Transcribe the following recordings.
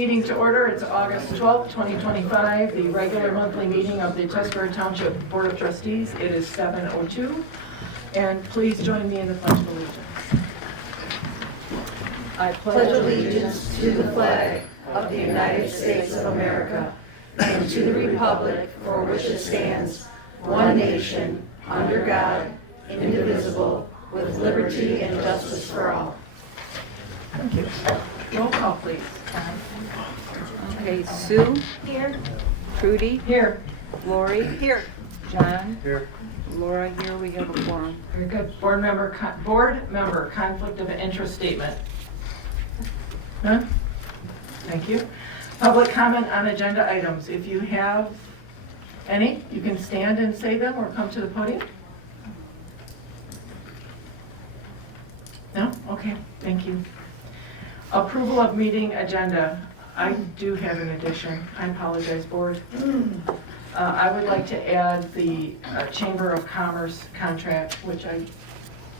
meeting to order. It's August 12th, 2025, the regular monthly meeting of the Tuscarora Township Board of Trustees. It is 7:02, and please join me in the Pledge of Allegiance. I pledge allegiance to the flag of the United States of America and to the republic for which it stands, one nation, under God, indivisible, with liberty and justice for all. Thank you. Roll call, please. Okay, Sue? Here. Trudy? Here. Lori? Here. John? Here. Laura here, we have a quorum. Very good. Board member conflict of interest statement. Huh? Thank you. Public comment on agenda items. If you have any, you can stand and say them or come to the podium. No? Okay, thank you. Approval of meeting agenda. I do have an addition. I apologize, board. I would like to add the Chamber of Commerce contract, which I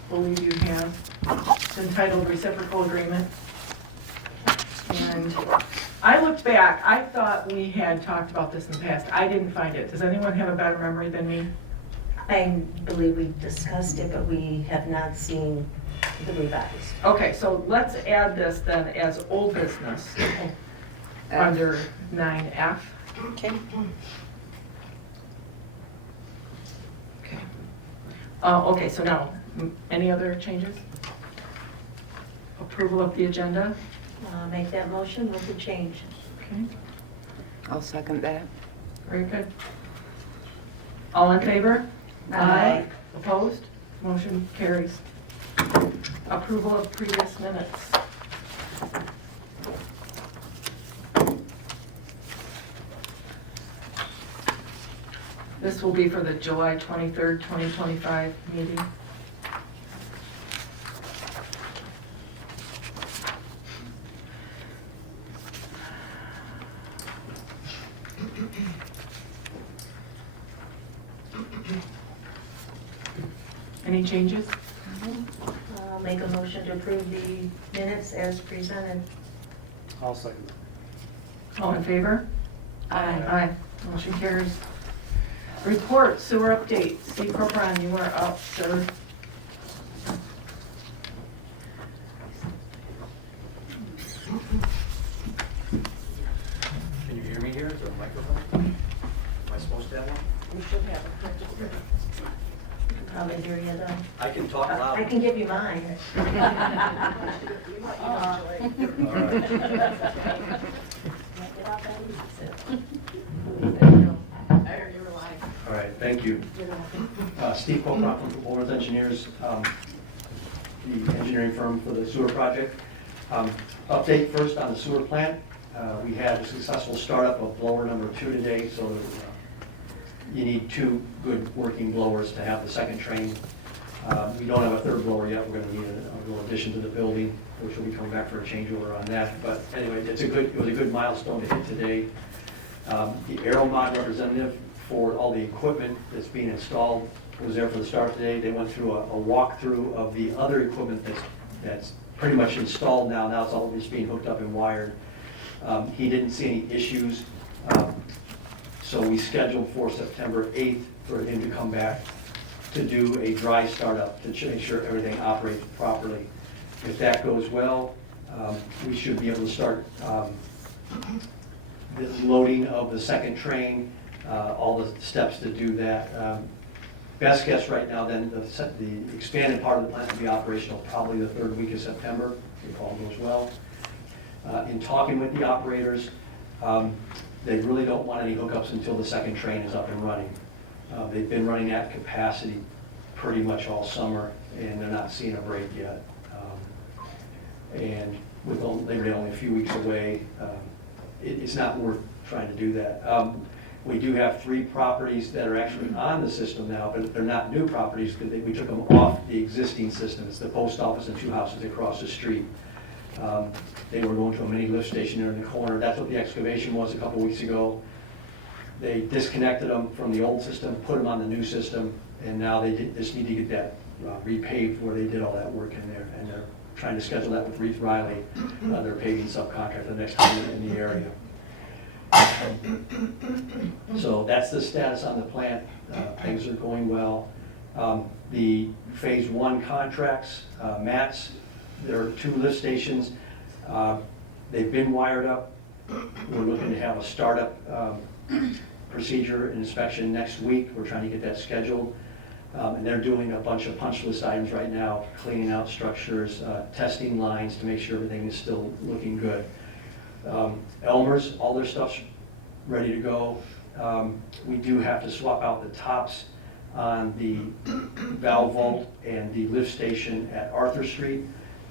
believe you have. It's entitled Reciprocal Agreement. And I looked back. I thought we had talked about this in the past. I didn't find it. Does anyone have a better memory than me? I believe we discussed it, but we have not seen the revised. Okay, so let's add this then as old business under 9F. Okay. Okay. Okay, so now, any other changes? Approval of the agenda? Make that motion with the change. Okay, I'll second that. very good. All in favor? Aye. Opposed? Motion carries. Approval of previous minutes. This will be for the July 23rd, 2025 meeting. Any changes? Make a motion to approve the minutes as presented. I'll second that. All in favor? Aye. Aye. Motion carries. Report, sewer update. Steve Corcoran, you are up, sir. Can you hear me here? Is there a microphone? Am I supposed to have one? You should have it. Probably hear you though. I can talk I loud. can give you mine. All right. All right, thank you. Steve Cochran from Performance Engineers, the engineering firm for the sewer project. Update first on the sewer plant. We had a successful startup of blower number 2 today, so you need 2 good working blowers to have the second train. We don't have a third blower yet. We're going to need a little addition to the building, which will be coming back for a changeover on that. But anyway, it was a good milestone to hit today. The Aeromod representative for all the equipment that's being installed was there for the start today. They went through a walkthrough of the other equipment that's pretty much installed now. Now it's all just being hooked up and wired. He didn't see any issues. So we scheduled for September 8th for him to come back to do a dry startup to make sure everything operates properly. If that goes well, we should be able to start the loading of the second train, all the steps to do that. Best guess right now, then the expanded part of the plant will be operational probably the 3rd week of September, if all goes well. In talking with the operators, they really don't want any hookups until the second train is up and running. They've been running at capacity pretty much all summer, and they're not seeing a break yet. And with Labor Day only a few weeks away, it's not worth trying to do that. We do have 3 properties that are actually on the system now, but they're not new properties because we took them off the existing system. It's the post office and 2 houses across the street. They were going to a mini lift station there in the corner. That's what the excavation was a couple weeks ago. They disconnected them from the old system, put them on the new system, and now they just need to get that repaved where they did all that work in there, and they're trying to schedule that with Reeve Riley, their paving subcontractor, the next time in the area. So that's the status on the plant. Things are going well. The phase 1 contracts, mats, there are 2 lift stations. They've been wired up. We're looking to have a startup procedure and inspection next week. We're trying to get that scheduled. And they're doing a bunch of punch list items right now, cleaning out structures, testing lines to make sure everything is still looking good. Elmer's, all their stuff's ready to go. We do have to swap out the tops on the valve vault and the lift station at Arthur Street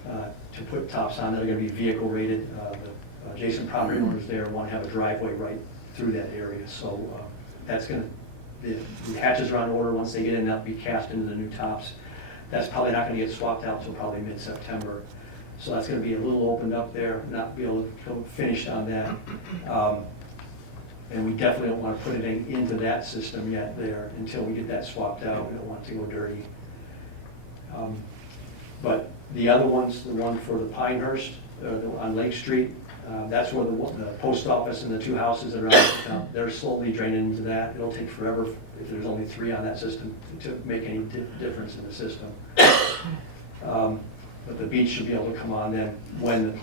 to put tops on that are going to be vehicle rated. The adjacent property owners there want to have a driveway right through that area, so that's going to, the hatches are on order. Once they get in, they'll be cast into the new tops. That's probably not going to get swapped out until probably mid-September. So that's going to be a little opened up there, not be able to finish on that. And we definitely don't want to put anything into that system yet there until we get that swapped out. We don't want it to go dirty. But the other ones, the one for the Pinehurst on Lake Street, that's where the post office and the 2 houses that are out, they're slowly draining into that. It'll take forever if there's only 3 on that system to make any difference in the system. But the beach should be able to come on then. When the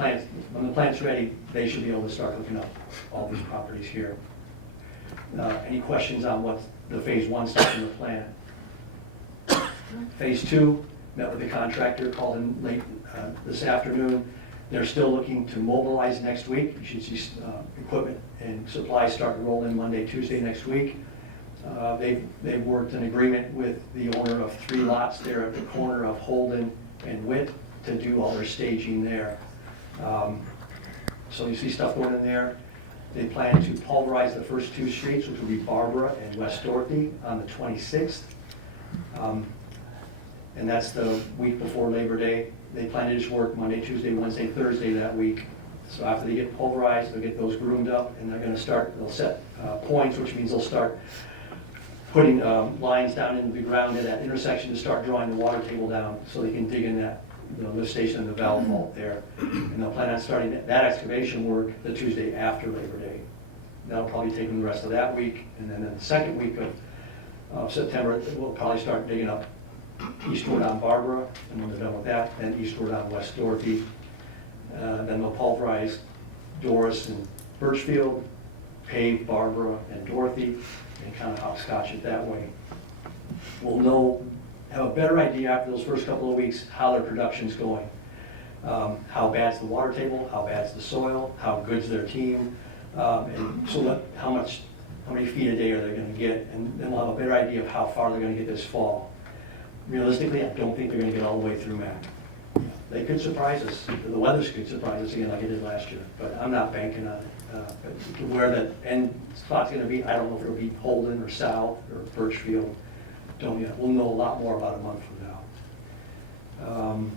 plant's ready, they should be able to start hooking up all these properties here. Any questions on what the phase 1 stuff in the plant? Phase 2, met with the contractor, called in late this afternoon. They're still looking to mobilize next week. You should see equipment and supplies start to roll in Monday, Tuesday next week. They've worked an agreement with the owner of 3 lots there at the corner of Holden and Witt to do all their staging there. So you see stuff going in there. They plan to pulverize the first 2 streets, which will be Barbara and West Dorothy, on the 26th. And that's the week before Labor Day. They plan to just work Monday, Tuesday, Wednesday, Thursday that week. So after they get pulverized, they'll get those groomed up, and they're going to start, they'll set points, which means they'll start putting lines down into the ground at that intersection to start drawing the water table down so they can dig in that, the lift station and the valve vault there. And they'll plan on starting that excavation work the Tuesday after Labor Day. That'll probably take them the rest of that week, and then the second week of September, we'll probably start digging up eastward on Barbara, and when they're done with that, then eastward on West Dorothy. Then they'll pulverize Doris and Birchfield, pave Barbara and Dorothy, and kind of hopscotch it that way. We'll have a better idea after those first couple of weeks how their production's going. How bad's the water table, how bad's the soil, how good's their team, and so how many feet a day are they going to get, and then we'll have a better idea of how far they're going to get this fall. Realistically, I don't think they're going to get all the way through Mac. They could surprise us. The weather could surprise us again like it did last year, but I'm not banking on it. Where the end spot's going to be, I don't know if it'll be Holden or South or Birchfield. Don't yet. We'll know a lot more about a month from now.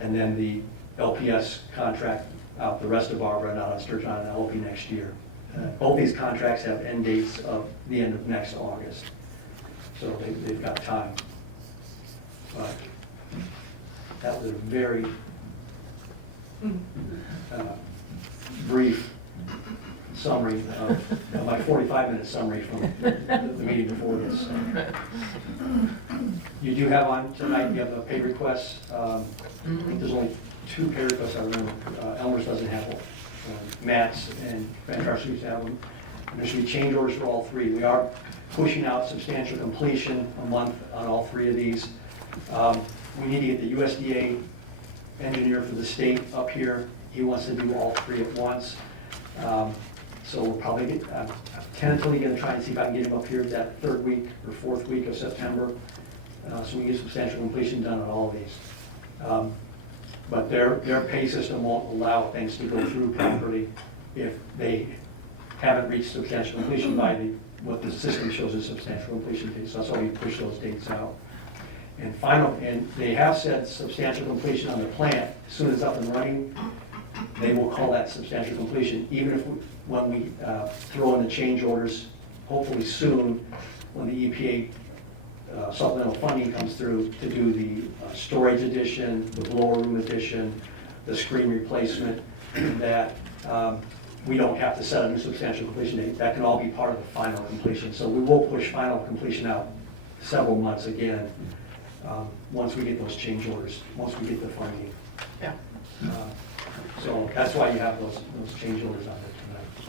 And then the LPS contract out the rest of Barbara and out on Sturgeon and LP next year. Both these contracts have end dates of the end of next August, so they've got time. But that was a very brief summary of my 45-minute summary from the meeting before this. You do have on tonight, you have a pay request. I think there's only 2 pay requests I remember. Elmer's doesn't have one. Matt's and Fanchar Suits have them. And there should be change orders for all 3. We are pushing out substantial completion a month on all 3 of these. We need to get the USDA engineer for the state up here. He wants to do all 3 at once. So we'll probably I'm tentatively going to try and see if I can get him up here that 3rd week or 4th week of September, so we can get substantial completion done on all of these. But their pay system won't allow things to go through properly if they haven't reached substantial completion by what the system shows as substantial completion date. So that's why we push those dates out. And they have said substantial completion on the plant. As soon as it's up and running, they will call that substantial completion, even if when we throw in the change orders, hopefully soon, when the EPA supplemental funding comes through to do the storage addition, the blower room addition, the screen replacement, that we don't have to set a new substantial completion date. That can all be part of the final completion. So we will push final completion out several months again, once we get those change orders, once we get the funding. Yeah. So that's why you have those change orders on there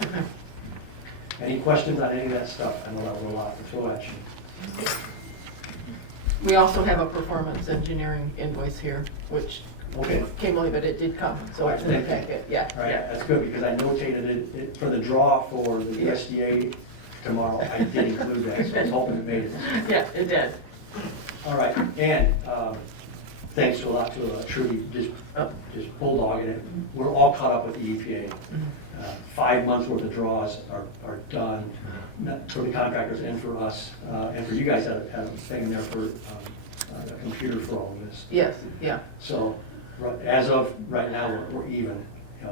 tonight. Any questions on any of that stuff? I know that was a lot to throw at you. We also have a performance engineering invoice here, which Okay. can't believe it did come, so it's in the packet, yeah. All right, Yeah. that's good, because I notated it for the draw for the USDA tomorrow. I did include that, so I was hoping it made it. Yeah, it did. All right, and thanks a lot to Trudy, just bulldogging it. We're all caught up with the EPA. 5 months worth of draws are done, not for the contractors and for us, and for you guys that have a thing there for a computer for all of this. Yes, yeah. So as of right now, we're even.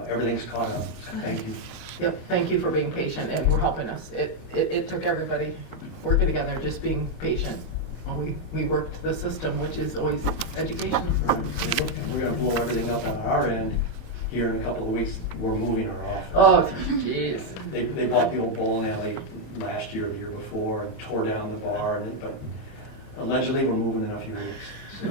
Everything's caught up. Thank you. Yep, thank you for being patient and for helping us. It took everybody working together, just being patient. Well, we worked the system, which is always education. We're gonna blow everything up on our end here in a couple of weeks. We're moving our office. Oh, jeez. They bought the old bowling alley last year or the year before and tore down the bar, but allegedly we're moving in a few weeks. So,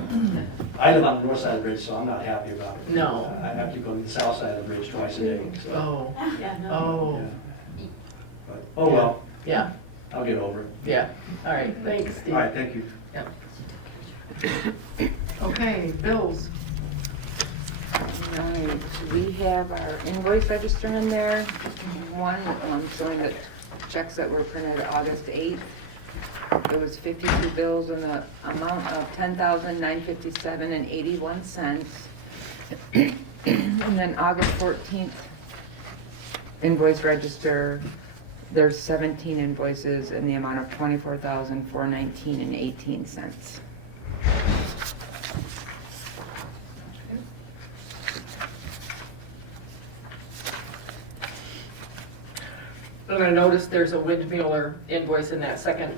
I live on the north side of the bridge, so I'm not happy about it. No. I have to go to the south side of the bridge twice a day. So, Oh, yeah. oh, But, oh well, yeah, I'll get over it. yeah. All right, thanks, Steve. All right, thank you. Yeah. Okay, bills. Right, we have our invoice register in there. One showing the checks that were printed August 8th. There was 52 bills in the amount of $10,957.81. And then August 14th invoice register, there's 17 invoices in the amount of $24,419.18. And I noticed there's a Windmuller invoice in that second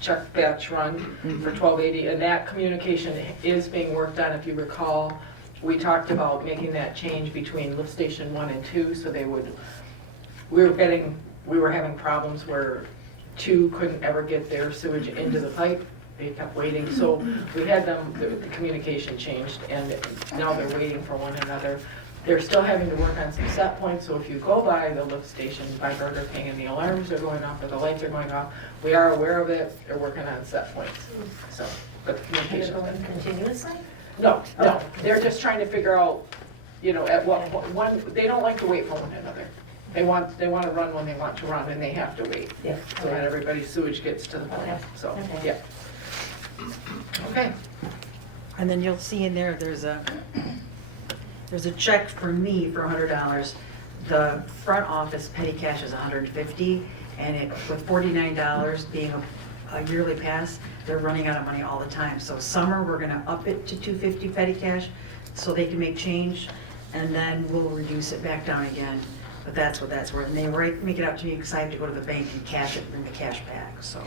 check batch run for $12.80, and that communication is being worked on. If you recall, we talked about making that change between lift station 1 and 2, so they would, we were having problems where 2 couldn't ever get their sewage into the pipe. They kept waiting, so we had them, the communication changed, and now they're waiting for one another. They're still having to work on some set points, so if you go by the lift station by Burger King and the alarms are going off or the lights are going off, we are aware of it, they're working on set points. So, but the Are you communication. going continuously? No, they're just trying to figure out, at what point, they don't like to wait for one another. They want to run when they want to run, and they have to wait. Yeah. So that everybody's sewage gets to the point, Okay. so, Okay. yeah. Okay, And then you'll see in there, there's a check for me for $100. The front office petty cash is $150, and with $49 being a yearly pass, they're running out of money all the time. So summer, we're gonna up it to $250 petty cash, so they can make change, and then we'll reduce it back down again. But that's what that's worth. And they make it out to me because I have to go to the bank and cash it, bring the cash back, so.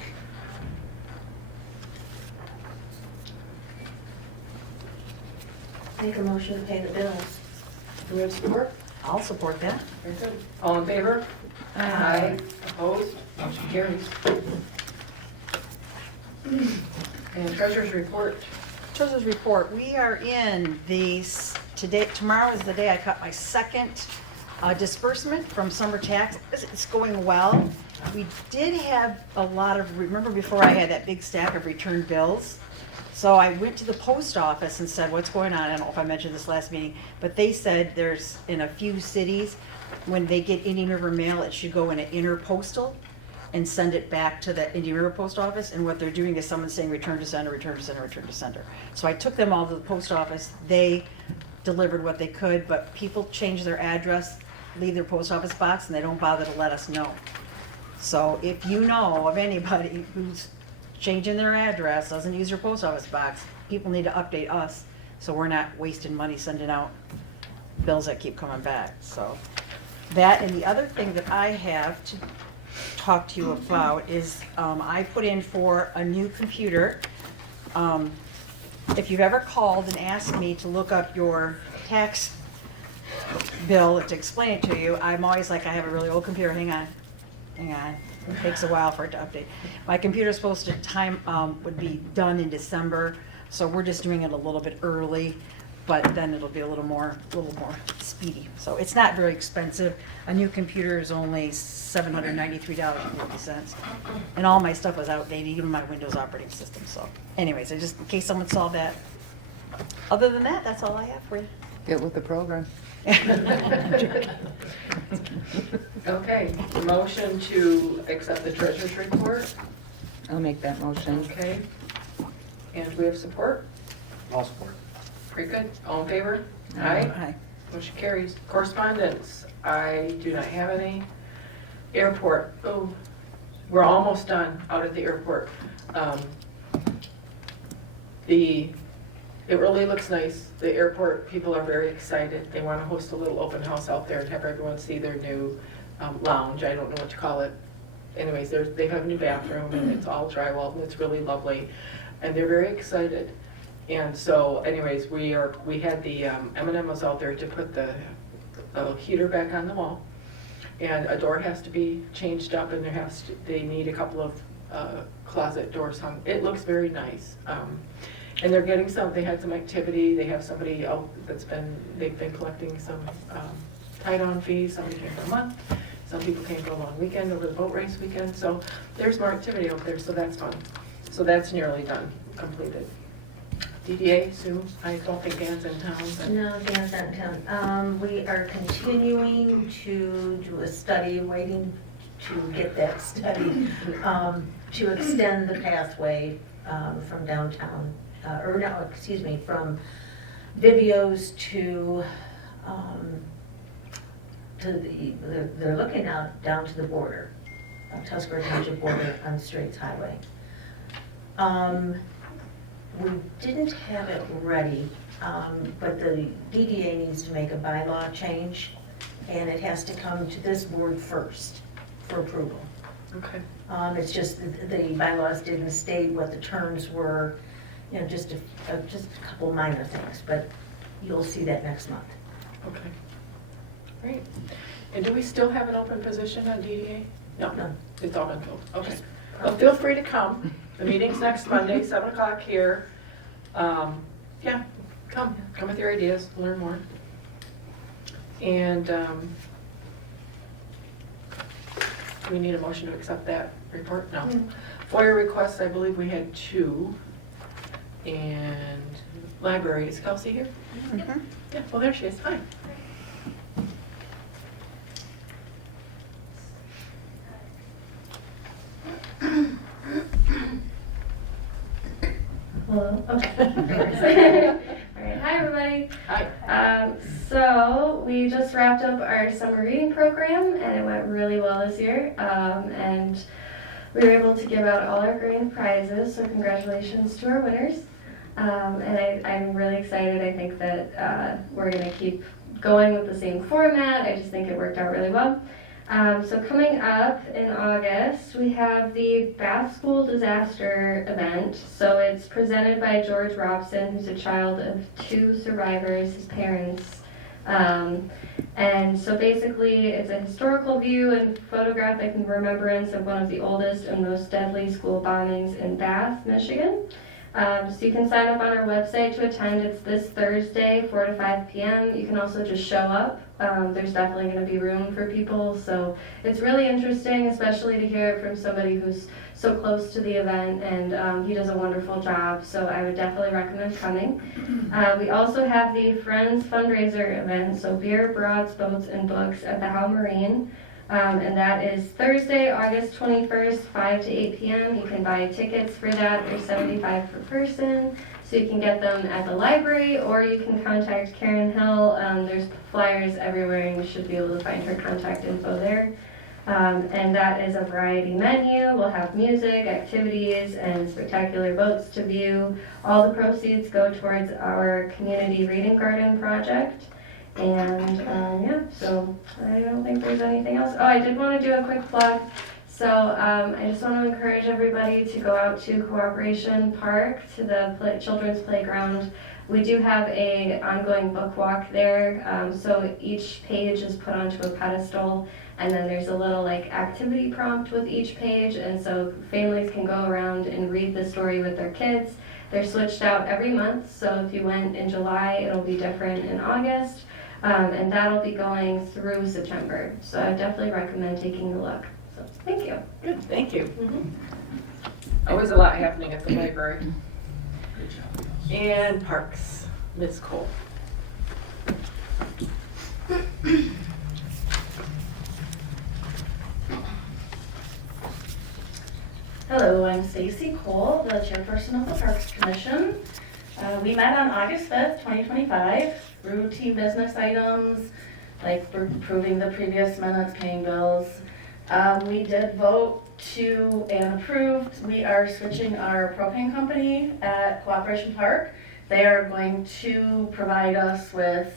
Make a motion to pay the bills. do we have support? I'll support that. Very good. All in favor? Aye. Opposed? Motion carries. And treasurer's report. Treasurer's report, we are in tomorrow is the day I cut my second disbursement from summer tax. It's going well. We did have a lot of, remember before I had that big stack of returned bills? So I went to the post office and said, what's going on? I don't know if I mentioned this last meeting, but they said there's, in a few cities, when they get Indian River mail, it should go in an interpostal and send it back to the Indian River post office. And what they're doing is someone saying return to sender, return to sender, return to sender. So I took them all to the post office. They delivered what they could, but people change their address, leave their post office box, and they don't bother to let us know. So if you know of anybody who's changing their address, doesn't use their post office box, people need to update us so we're not wasting money sending out bills that keep coming back. So that, and the other thing that I have to talk to you about is I put in for a new computer if you've ever called and asked me to look up your tax bill to explain it to you, I'm always like, I have a really old computer, hang on. It takes a while for it to update. My computer's supposed to would be done in December, so we're just doing it a little bit early, but then it'll be a little more speedy. So it's not very expensive. A new computer is only $793.50. And all my stuff was outdated, even my Windows operating system, so. Anyways, just in case someone saw that. Other than that, that's all I have for you. Get with the program. Okay, motion to accept the treasurer's report, I'll make that motion. okay? And we have support? All support. Very good. All in favor? Aye. Aye. Motion carries. Correspondence, I do not have any. Airport, oh, we're almost done out at the airport. It really looks nice. The airport people are very excited. They want to host a little open house out there and have everyone see their new lounge. I don't know what to call it. Anyways, they have a new bathroom and it's all drywalled and it's really lovely. And they're very excited. And so anyways, we had the M&M was out there to put the heater back on the wall. And a door has to be changed up and they need a couple of closet doors hung. It looks very nice. And they're getting they had some activity. They have somebody out they've been collecting some tie-down fees. Somebody came for a month. Some people came for a long weekend over the boat race weekend. So there's more activity out there, so that's fun. So that's nearly done, completed. DDA, Sue, I don't think Dan's in town. But No, Dan's not in town. We are continuing to do a study, waiting to get that study, to extend the pathway from downtown, from Vivio's to they're looking out down to the border, Tuscarora Township border on Straits Highway. We didn't have it ready, but the DDA needs to make a bylaw change, and it has to come to this board first for approval. okay. It's just the bylaws didn't state what the terms were, just a couple minor things, but you'll see that next month. Okay. Great. And do we still have an open position on DDA? No, No. it's all been filled. Okay. Well, feel free to come. The meeting's next Monday, 7 o'clock here. Yeah, come with your ideas, learn more. And we need a motion to accept that report? No. FOIA requests, I believe we had 2. And library, is Kelsey here? Mhm. Yeah, well, there she is. Hi. Hello. Okay. All right. Hi, everybody. Hi. So we just wrapped up our summer reading program, and it went really well this year. And we were able to give out all our grand prizes. So congratulations to our winners. And I'm really excited. I think that we're going to keep going with the same format. I just think it worked out really well. So coming up in August, we have the Bath School Disaster event. So it's presented by George Robson, who's a child of 2 survivors, his parents. And so basically it's a historical view and photographic remembrance of one of the oldest and most deadly school bombings in Bath, Michigan. So you can sign up on our website to attend. It's this Thursday, 4 to 5 p.m. You can also just show up. There's definitely going to be room for people. So it's really interesting, especially to hear it from somebody who's so close to the event, and he does a wonderful job. So I would definitely recommend coming. We also have the Friends fundraiser event, so beer, brats, boats, and books at the Howe Marine. And that is Thursday, August 21st, 5 to 8 p.m. You can buy tickets for that. They're $75 per person. So you can get them at the library, or you can contact Karen Hill. There's flyers everywhere, and you should be able to find her contact info there. And that is a variety menu. We'll have music, activities, and spectacular boats to view. All the proceeds go towards our community reading garden project. And yeah, so I don't think there's anything else. Oh, I did want to do a quick plug. So I just want to encourage everybody to go out to Cooperation Park, to the children's playground. We do have a ongoing book walk there, so each page is put onto a pedestal, and then there's a little like activity prompt with each page, and so families can go around and read the story with their kids. They're switched out every month, so if you went in July, it'll be different in August, and that'll be going through September. So I definitely recommend taking a look. So thank you. Good, thank you. Always a lot happening at the library. And Parks, Ms. Cole. Hello, I'm Stacy Cole, the chairperson of the Parks Commission. We met on August 5th, 2025. Routine business items like approving the previous minutes, paying bills. We did vote to and approved. We are switching our propane company at Cooperation Park. They are going to provide us with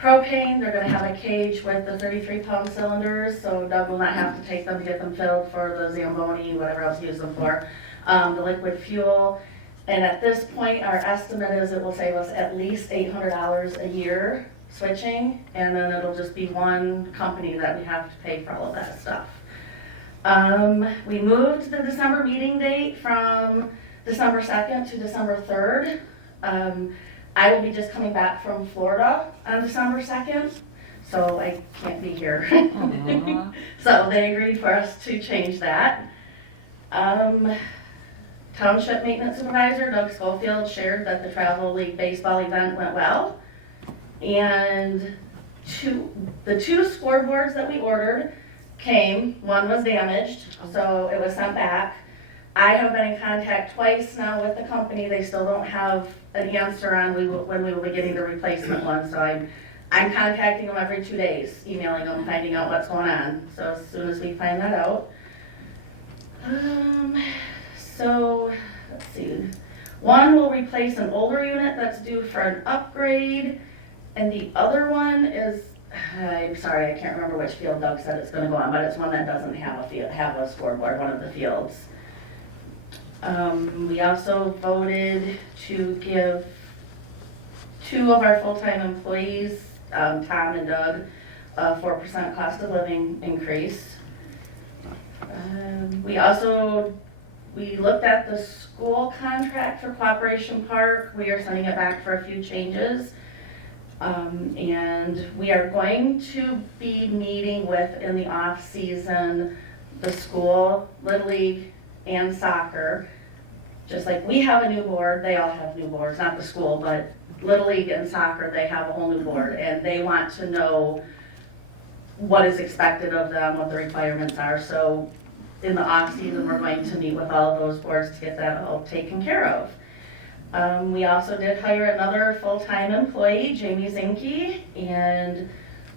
propane. They're going to have a cage with the 33-pound cylinders, so Doug will not have to take them to get them filled for the Zamboni, whatever else you use them for, the liquid fuel. And at this point, our estimate is it will save us at least $800 a year switching, and then it'll just be one company that we have to pay for all of that stuff. We moved the December meeting date from December 2nd to December 3rd. I will be just coming back from Florida on December 2nd, so I can't be here. So they agreed for us to change that. Township Maintenance Supervisor Doug Schofield shared that the Travel League baseball event went well. And the two scoreboards that we ordered came. One was damaged, so it was sent back. I have been in contact twice now with the company. They still don't have an answer on when we will be getting the replacement one. So I'm contacting them every 2 days, emailing them, finding out what's going on. So as soon as we find that out. So let's see. One will replace an older unit that's due for an upgrade, and the other one is, I'm sorry, I can't remember which field Doug said it's going to go on, but it's one that doesn't have a scoreboard, one of the fields. We also voted to give 2 of our full-time employees, Tom and Doug, a 4% cost of living increase. We looked at the school contract for Cooperation Park. We are sending it back for a few changes. And we are going to be meeting with, in the off-season, the school, Little League, and soccer. Just like we have a new board, they all have new boards, not the school, but Little League and soccer, they have a whole new board, and they want to know what is expected of them, what the requirements are. So in the off-season, we're going to meet with all of those boards to get that all taken care of. We also did hire another full-time employee, Jamie Zinke, and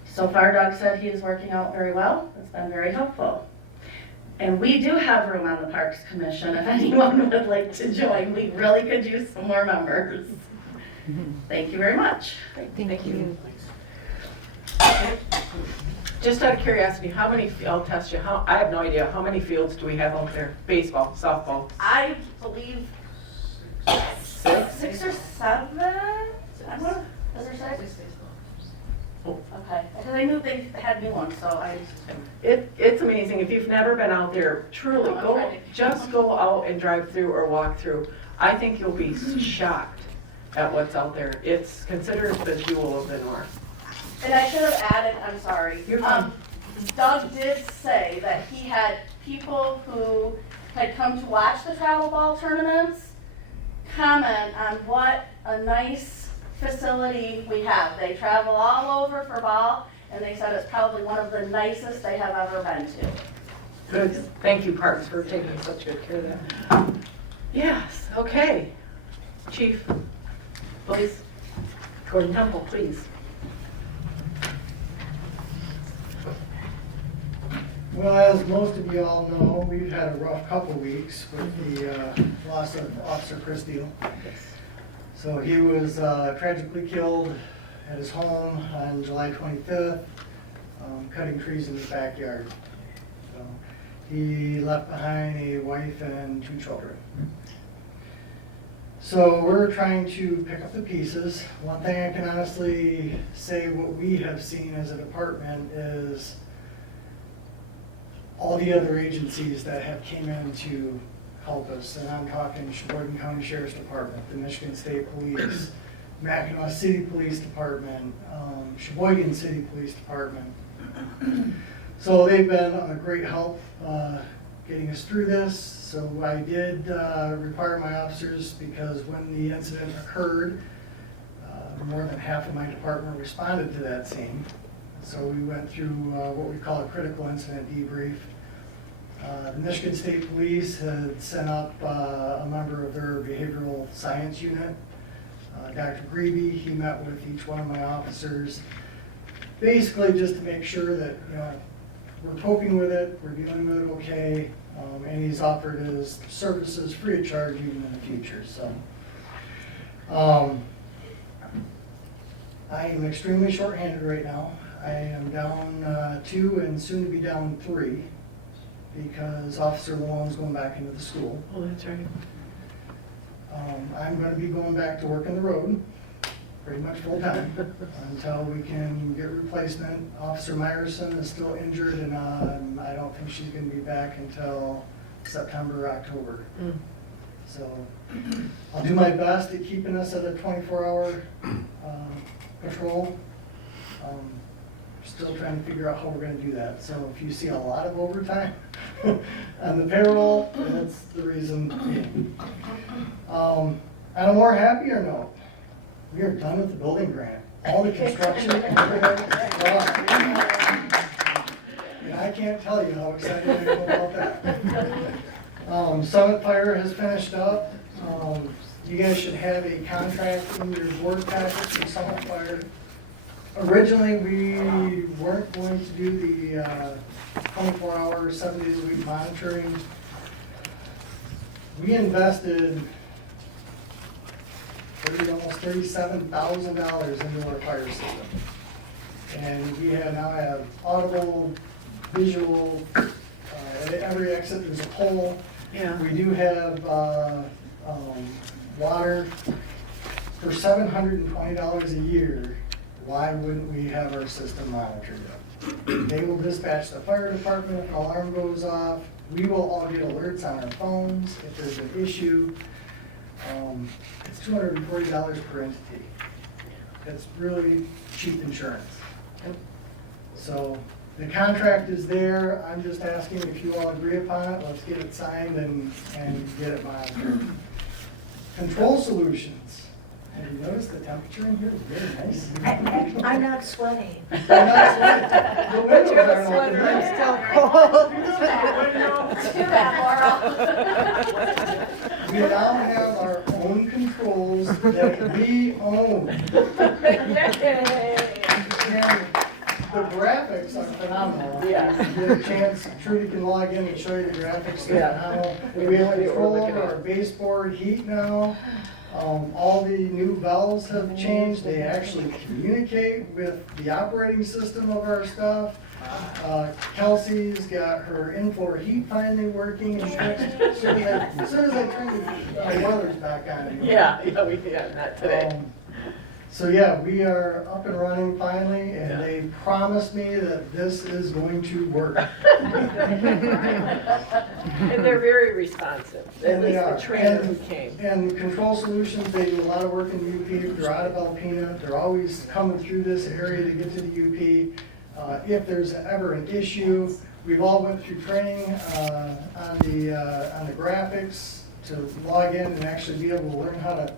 so far Doug said he is working out very well. It's been very helpful. And we do have room on the Parks Commission if anyone would like to join. We really could use some more members. Thank you very much. Thank you. Just out of curiosity, I'll test you, I have no idea, how many fields do we have out there? Baseball, softball? I believe 6 or 7? Is there 6? Oh. Okay, because I knew they had new ones, so I It's amazing. If you've never been out there, truly, just go out and drive through or walk through. I think you'll be shocked at what's out there. It's considered the jewel of the North. And I should have added, I'm sorry. You're fine. Doug did say that he had people who had come to watch the travel ball tournaments comment on what a nice facility we have. They travel all over for ball, and they said it's probably one of the nicest they have ever been to. Good. Thank you, Parks, for taking such good care of that. Yes, okay. Chief, please. Gordon Temple, please. Well, as most of you all know, we've had a rough couple weeks with the loss of Officer Chris Deal. So he was tragically killed at his home on July 25th, cutting trees in his backyard. So He left behind a wife and 2 children. So we're trying to pick up the pieces. One thing I can honestly say what we have seen as a department is all the other agencies that have came in to help us, and I'm talking Sheboygan County Sheriff's Department, the Michigan State Police, Mackinac City Police Department, Sheboygan City Police Department. So they've been a great help getting us through this. So I did require my officers, because when the incident occurred, more than half of my department responded to that scene. So we went through what we call a critical incident debrief. The Michigan State Police had sent up a member of their behavioral science unit, Dr. Grebe. He met with each one of my officers, basically just to make sure that, you know, we're coping with it, we're dealing with it okay, and he's offered his services free of charge even in the future. So I am extremely short-handed right now. I am down 2 and soon to be down 3, because Officer Malone's going back into the school. Oh, that's right. I'm going to be going back to work on the road, pretty much full time, until we can get replacement. Officer Meyerson is still injured, and I don't think she's going to be back until September, October. So I'll do my best at keeping us at a 24-hour patrol. Still trying to figure out how we're going to do that. So if you see a lot of overtime on the payroll, that's the reason. On a more happier note, we are done with the building grant. All the construction and everything is done. And I can't tell you how excited I am about that. Summit Fire has finished up. You guys should have a contract in your board packet from Summit Fire. Originally, we weren't going to do the 24-hour, 7 days a week monitoring. We invested almost $37,000 into our fire system. And we now have audible, visual, at every exit there's a pole. Yeah. We do have water for $720 a year. Why wouldn't we have our system monitored? They will dispatch the fire department if an alarm goes off. We will all get alerts on our phones if there's an issue. It's $240 per entity. It's really cheap insurance. So the contract is there. I'm just asking if you all agree upon it. Let's get it signed and get it monitored. Control Solutions. Have you noticed the temperature in here is very nice? I'm not sweating. I'm not sweating. The windows aren't open. I'm still cold. We now have our own controls that we own. And the graphics are phenomenal. Yeah. If you get a chance, Trudy can log in and show you the graphics. Phenomenal. We have control over our baseboard heat now. All the new valves have changed. They actually communicate with the operating system of our stuff. Kelsey's got her in-floor heat finally working. As soon as I turn the boilers back on. Yeah, not today. So yeah, we are up and running finally, and they promised me that this is going to work. And they're very responsive, at And they least are. the trainer who came. And Control Solutions, they do a lot of work in UP. They're out of Alpena. They're always coming through this area to get to the UP. If there's ever an issue, we've all went through training on the graphics to log in and actually be able to learn how to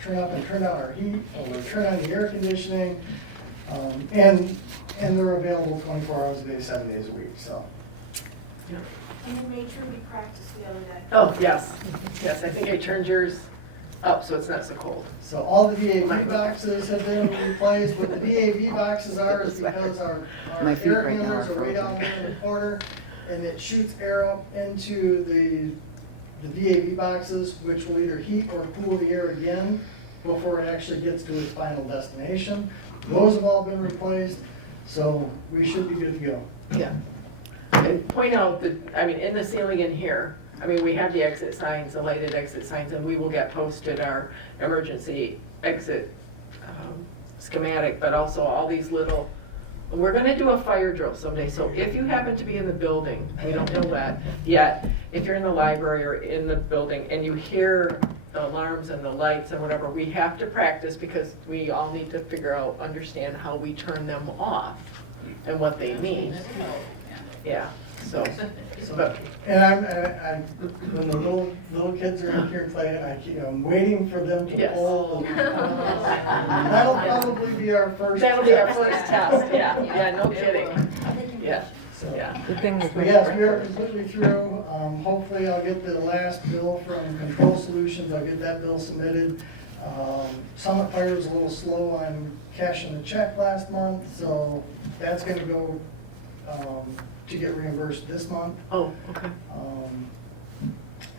turn up and turn down our heat, or turn on the air conditioning. And they're available 24 hours a day, 7 days a week, so. And you made sure we practiced the other day. Oh, yes. Yes, I think I turned yours up so it's not so cold. So all the VAV boxes have been replaced. What the VAV boxes are is because our My feet air right now handlers are are way down there in the corner, and it shoots air up into the VAV boxes, which will either heat or cool the air again before it actually gets to its final destination. Those have all been replaced, so we should be good to go. Yeah. I And point out that, I mean, in the ceiling in here, I mean, we have the exit signs, the lighted exit signs, and we will get posted our emergency exit schematic, but also all these little, we're gonna do a fire drill someday, so if you happen to be in the building, we don't know that yet, if you're in the library or in the building and you hear the alarms and the lights and whatever, we have to practice because we all need to figure out, understand how we turn them off and what they mean. Yeah, so, but, And I'm, when the little kids are in here playing, I'm waiting for them to Yes. pull. That'll probably be our first. that'll be our test. first test, yeah, no kidding, yeah, So, yeah. The thing is, but yes, we are completely through. Hopefully I'll get the last bill from Control Solutions. I'll get that bill submitted. Summit Fire was a little slow on cashing the check last month, so that's gonna go, to get reimbursed this month. Oh, okay. And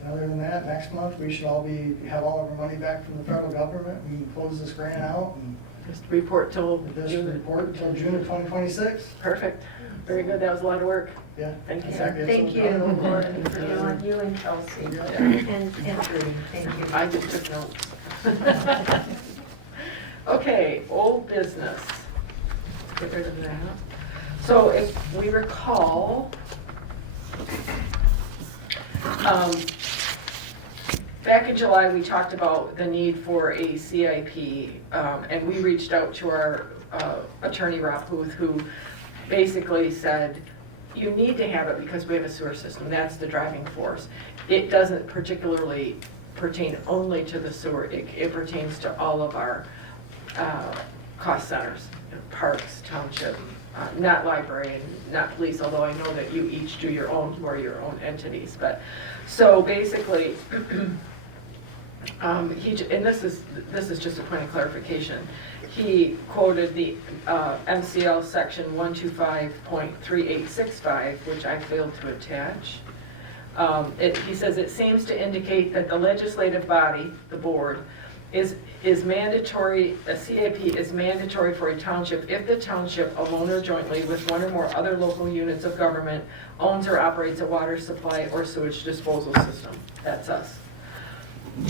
other than that, next month, we should have all of our money back from the federal government. We can close this grant out and Just report till this June. report until June of 2026. Perfect, very good, that was a lot of work. Yeah. Thank you, sir. Thank you, Lauren, for doing, you and Kelsey, and Trudy, thank you. I just took notes. Okay, old business. Get rid of that. So if we recall, back in July, we talked about the need for a CIP, and we reached out to our attorney, Rob Huth, who basically said, you need to have it because we have a sewer system. That's the driving force. It doesn't particularly pertain only to the sewer. It pertains to all of our cost centers, parks, township, not library and not police, although I know that you each do your own, you are your own entities. But so basically, and this is just a point of clarification. He quoted the MCL section 125.3865, which I failed to attach. He says it seems to indicate that the legislative body, the board, is mandatory, a CIP is mandatory for a township if the township, alone or jointly with one or more other local units of government, owns or operates a water supply or sewage disposal system. That's us.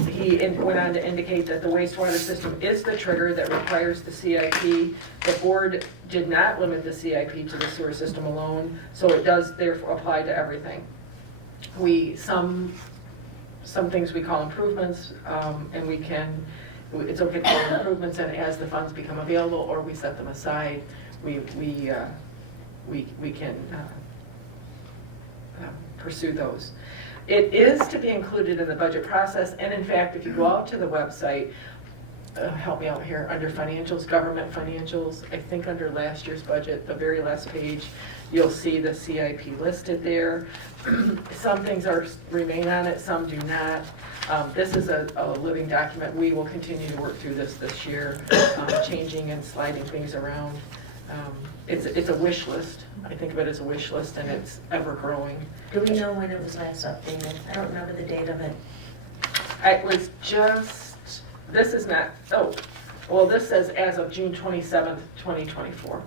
He went on to indicate that the wastewater system is the trigger that requires the CIP. The board did not limit the CIP to the sewer system alone, so it does therefore apply to everything. Some things we call improvements, and it's okay to call improvements, and as the funds become available or we set them aside, we can pursue those. It is to be included in the budget process, and in fact, if you go out to the website, help me out here, under financials, government financials, I think under last year's budget, the very last page, you'll see the CIP listed there. Some things remain on it, some do not. This is a living document. We will continue to work through this year, changing and sliding things around. It's a wish list. I think of it as a wish list, and it's ever growing. Do we know when it was last updated? I don't remember the date of it. It was just, this is not, well, this says as of June 27th, 2024.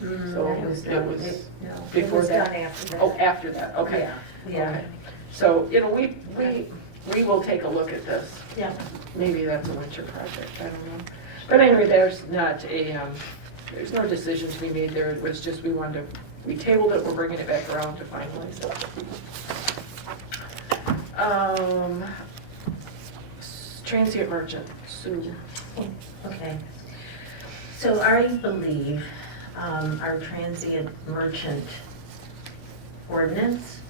So It was it done. was No, it before was that? done after that. Oh, after that, okay. Yeah. Okay. So, we will take a look at this. Yeah. Maybe that's a winter project, I don't know. But anyway, there's not there's no decision to be made there. It was just, we tabled it, we're bringing it back around to finalize it. Transient merchant, Sue. Okay. So I believe our transient merchant ordinance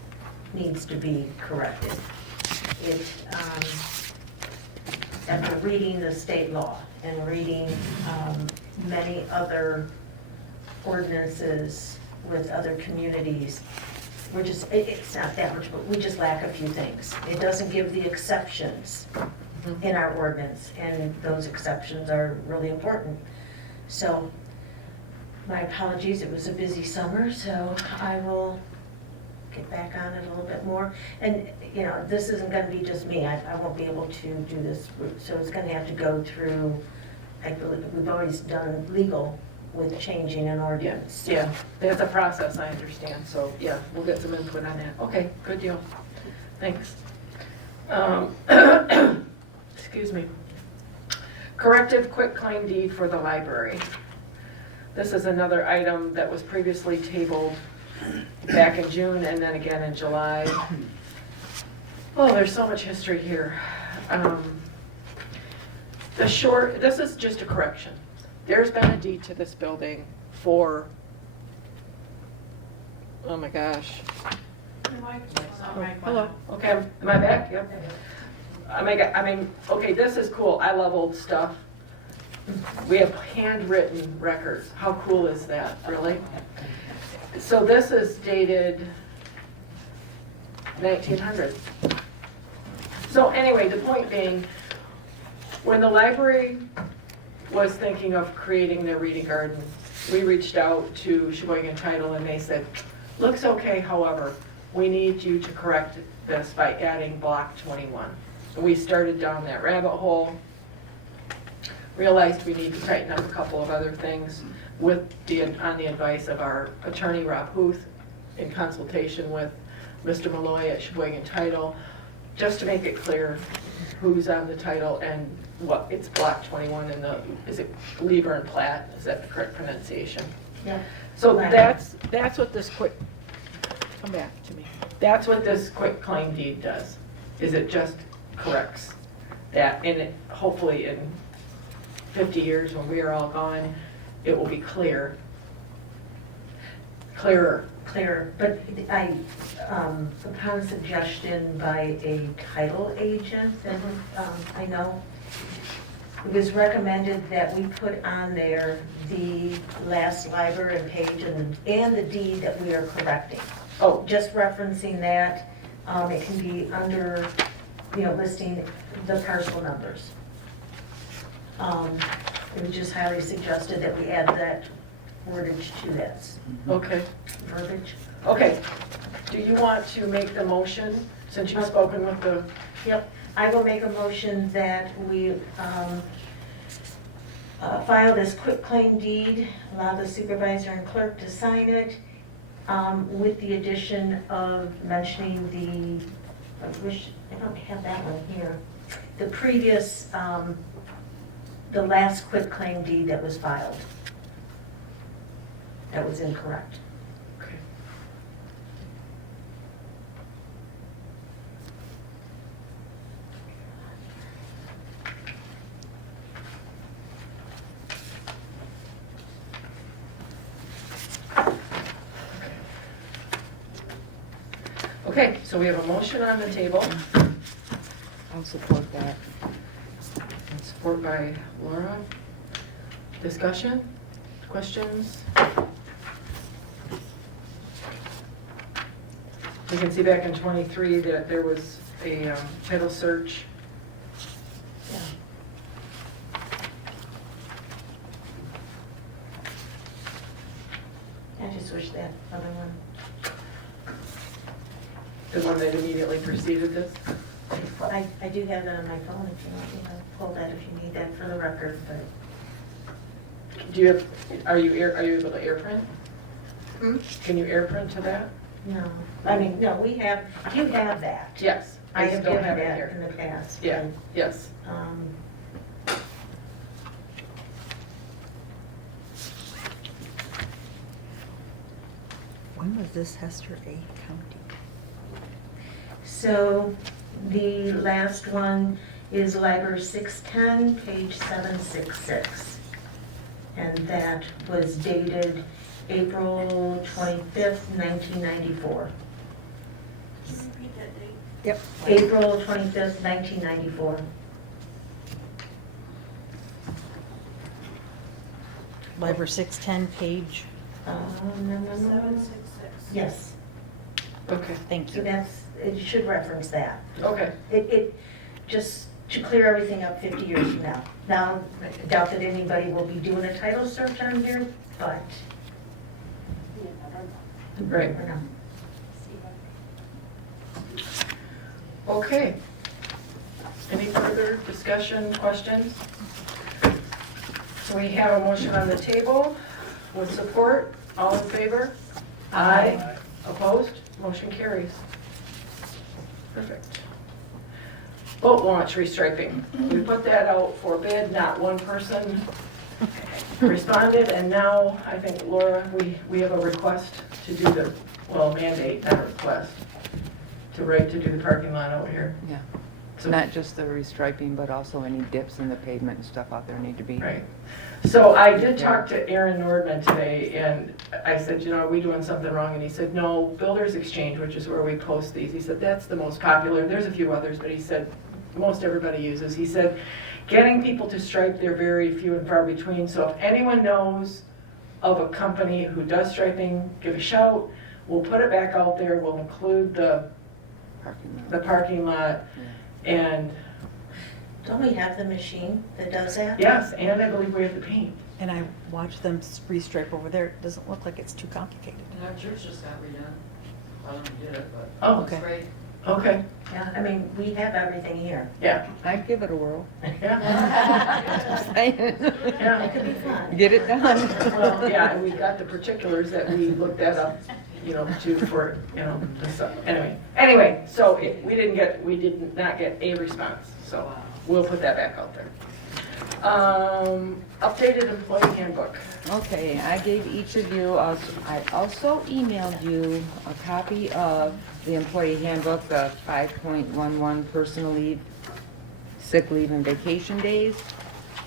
needs to be corrected. It, after reading the state law and reading many other ordinances with other communities, it's not that much, but we just lack a few things. It doesn't give the exceptions in our ordinance, and those exceptions are really important. So, my apologies, it was a busy summer, so I will get back on it a little bit more. And, this isn't gonna be just me, I won't be able to do this route, so it's gonna have to go through, I believe, we've always done legal with changing an ordinance. Yeah, that's a process, I understand, so, yeah, we'll get some input on that. Okay, good deal. Thanks. Excuse me. Corrective quitclaim deed for the library. This is another item that was previously tabled back in June and then again in July. Oh, there's so much history here. This is just a correction. There's been a deed to this building for, oh my gosh. Hello, okay, am I back? Yep. I mean, okay, this is cool. I love old stuff. We have handwritten records. How cool is that, really? So this is dated 1900. So anyway, the point being, when the library was thinking of creating their reading garden, we reached out to Sheboygan Title and they said, looks okay, however, we need you to correct this by adding block 21. So we started down that rabbit hole, realized we need to tighten up a couple of other things on the advice of our attorney, Rob Huth, in consultation with Mr. Malloy at Sheboygan Title, just to make it clear who's on the title and what, it's block 21 and is it Lever and Platt? Is that the correct pronunciation? Yeah. So that's what this come back to me. That's what this quick claim deed does, is it just corrects that, and it, hopefully in 50 years when we are all gone, it will be clearer. Clearer, but upon suggestion by a title agent that I know, it was recommended that we put on there the last library and page and the deed that we are correcting. Oh, Just referencing that, it can be under, listing the parcel numbers. It was just highly suggested that we add that wordage to this. okay. Verbiage. Okay. Do you want to make the motion, since you've spoken with the, Yep. I will make a motion that we file this quitclaim deed, allow the supervisor and clerk to sign it, with the addition of mentioning I don't have that one here, the previous, the last quitclaim deed that was filed. That was incorrect. okay. Okay, so we have a motion on the table. I'll support that. And support by Laura. Discussion? Questions? You can see back in 23 that there was a title search. Yeah. I just wish that other one. The one that immediately preceded this? I do have that on my phone if you want me to pull that if you need that for the record, but. Do you have, are you able to air print? Hmm? Can you air print to that? No, I mean, no, you have that. Yes. I have just given don't have it that here. in the past. Yeah, yes. When was this Hester A. County? So the last one is Library 610, page 766. And that was dated April 25th, 1994. Yep. April 25th, 1994. Library 610, page, No. 766. Yes, Okay, thank so you. it should reference that. okay. It just to clear everything up 50 years from now. Now, I doubt that anybody will be doing a title search on here, but. Right. Never know. Okay. Any further discussion, questions? So we have a motion on the table. with support. All in favor? Aye. Opposed? Motion carries. Perfect. Boat launch restriping. We put that out for bid, not one person responded, and now I think, Laura, we have a request to do the, well, mandate, not a request, to do the parking lot over here. Yeah. So- Not just the restriping, but also any dips in the pavement and stuff out there need to be. Right. So I did talk to Aaron Nordman today, and I said, are we doing something wrong? And he said, no, Builders Exchange, which is where we post these, he said, that's the most popular. There's a few others, but he said, most everybody uses. He said, getting people to stripe, they're very few and far between. So if anyone knows of a company who does striping, give a shout. We'll put it back out there. We'll include the parking lot. And Don't we have the machine that does that? yes, and I believe we have the paint. And I watched them restripe over there. It doesn't look like it's too complicated. And our church just got redone. I don't know who did it, but Oh, it's okay. great. Okay, Yeah, I mean, we have everything here. yeah, I'd give it a whirl. yeah, yeah. It could be fun. Get it done. Well, yeah, and we got the particulars that we looked that up, to for, this, anyway, so we did not get a response, so we'll put that back out there. Updated employee handbook. Okay, I gave each of you, I also emailed you a copy of the employee handbook, the 5.11 personal leave, sick leave, and vacation days.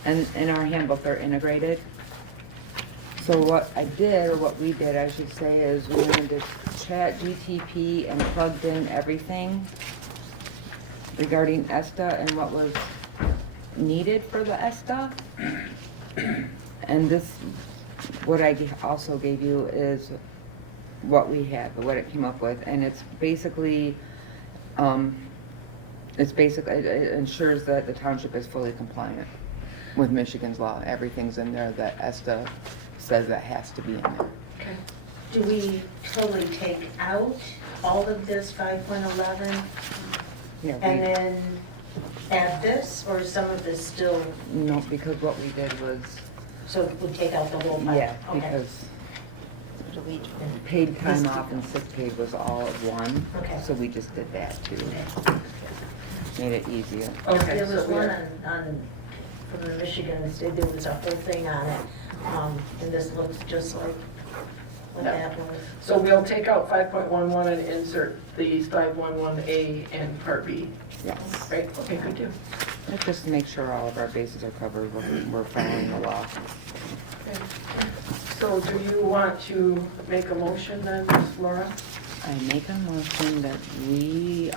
And in our handbook, they're integrated. So what I did, or what we did, I should say, is we went into Chat GTP and plugged in everything regarding ESTA and what was needed for the ESTA. And this, what I also gave you is what we have, what it came up with, and it's basically, it ensures that the township is fully compliant with Michigan's law. Everything's in there that ESTA says that has to be in there. Okay. Do we totally take out all of this 5.11 Yeah, and then add this, or is some of this still, no, because what we did was, so we take out the whole part? yeah, Okay. because Delete. paid time off and sick pay was all one. Okay. So we just did that too. Made it easier. Okay, There was so we one are, on, from the Michigan State, there was a whole thing on it, and this looks just like what Yeah. that was. so we'll take out 5.11 and insert these 511A and Part B, Yes. right? Okay, good deal. Let's just make sure all of our bases are covered, we're following the law. Okay. So do you want to make a motion then, Ms. Laura? I make a motion that we,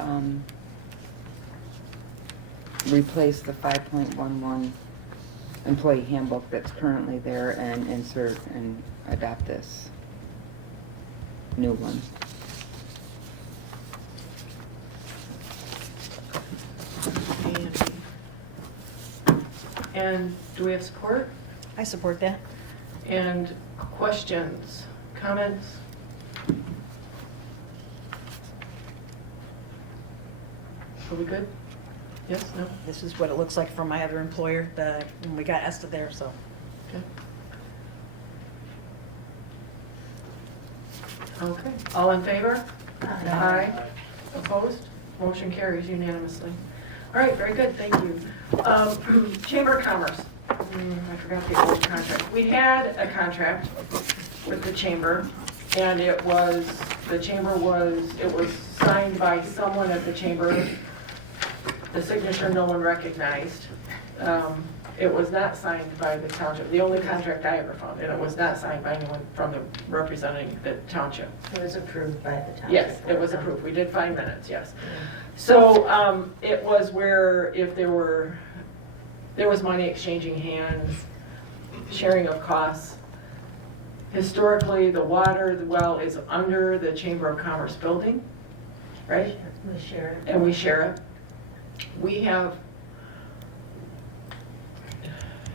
replace the 5.11 employee handbook that's currently there and insert and adopt this new one. And do we have support? I support that. And questions, comments? Are we good? Yes, no? This is what it looks like from my other employer, when we got ESTA there, so. Okay. Okay, all in favor? Aye. Opposed? Motion carries unanimously. All right, very good, thank you. Chamber of Commerce. I forgot the old contract. We had a contract with the chamber, and it was signed by someone at the chamber. The signature no one recognized. It was not signed by the township, the only contract I ever found, and it was not signed by anyone from representing the township. It was approved by the township. Yes, it was approved. We did 5 minutes, yes. So it was where if there was money exchanging hands, sharing of costs. Historically, the well is under the Chamber of Commerce building, right? We share it. And we share it. We have,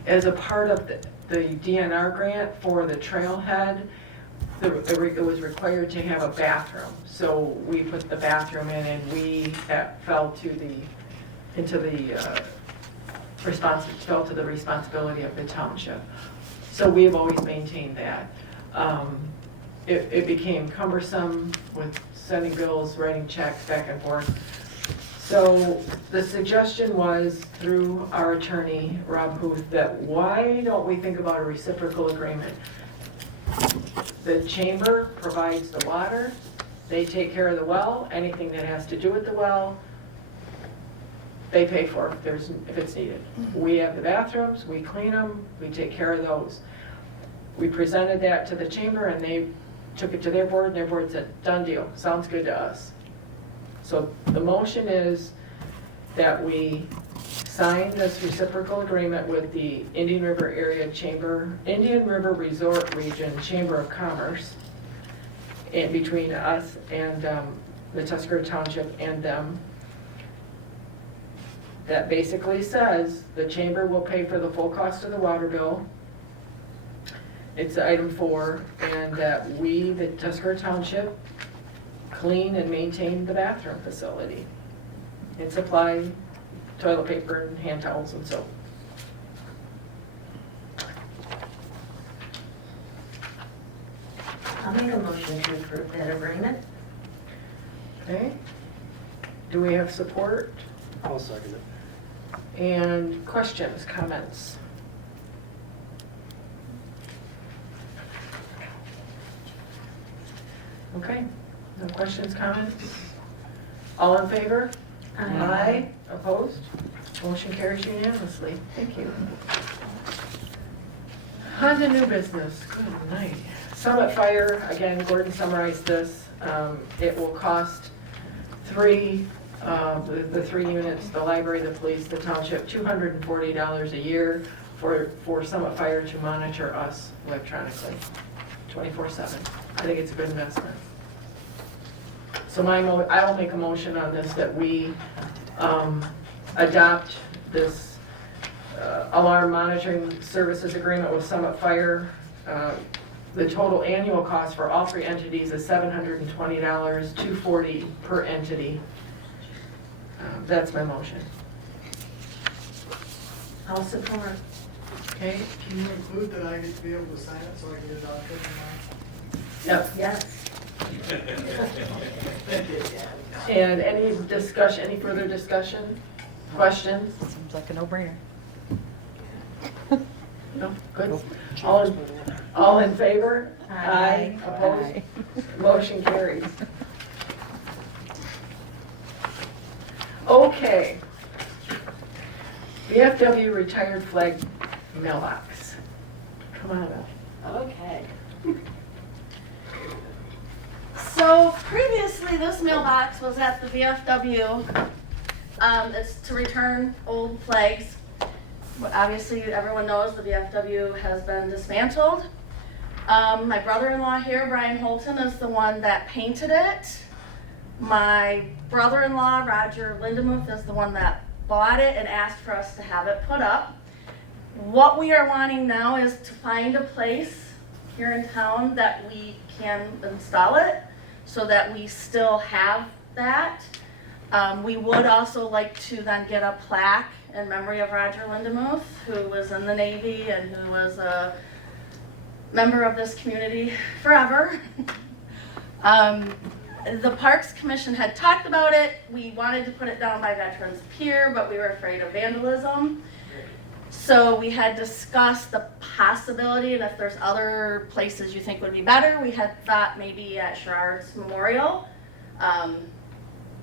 as a part of the DNR grant for the trailhead, it was required to have a bathroom. So we put the bathroom in, and that fell to the responsibility of the township. So we have always maintained that. It became cumbersome with sending bills, writing checks back and forth. So the suggestion was through our attorney, Rob Huth, that why don't we think about a reciprocal agreement? The chamber provides the water, they take care of the well, anything that has to do with the well, they pay for if it's needed. We have the bathrooms, we clean them, we take care of those. We presented that to the chamber and they took it to their board and their board said, done deal, sounds good to us. So the motion is that we sign this reciprocal agreement with the Indian River Area Chamber, Indian River Resort Region Chamber of Commerce, and between us and the Tuscarora Township and them. That basically says the chamber will pay for the full cost of the water bill. It's item 4, and that we, the Tuscarora Township, clean and maintain the bathroom facility and supply toilet paper and hand towels and soap. I'll make a motion to approve that agreement. Okay? Do we have support? I'll second it. And questions, comments? Okay, no questions, comments? All in favor? Aye. Opposed? Motion carries unanimously. Thank you. On to new business. Good night. Summit Fire, again, Gordon summarized this. It will cost the 3 units, the library, the police, the township, $240 a year for Summit Fire to monitor us electronically, 24/7. I think it's a good investment. So I will make a motion on this that we adopt this alarm monitoring services agreement with Summit Fire. The total annual cost for all 3 entities is $720, $240 per entity. That's my motion. I'll support. Okay? Can you include that I need to be able to sign it so I can get it on Yep. Yes. And any discussion, any further discussion? Questions? Seems like a no-brainer. No? Good. All in favor? Aye. Opposed? Aye. Motion carries. Okay. VFW Retired Flag Mailbox. Come on up. Okay. So previously, this mailbox was at the VFW. It's to return old flags. But obviously, everyone knows the VFW has been dismantled. My brother-in-law here, Brian Holton, is the one that painted it. My brother-in-law, Roger Lindemuth, is the one that bought it and asked for us to have it put up. What we are wanting now is to find a place here in town that we can install it so that we still have that. We would also like to then get a plaque in memory of Roger Lindemuth, who was in the Navy and who was a member of this community forever. The Parks Commission had talked about it. We wanted to put it down by Veterans Pier, but we were afraid of vandalism. So we had discussed the possibility, and if there's other places you think would be better, we had thought maybe at Sherrard's Memorial,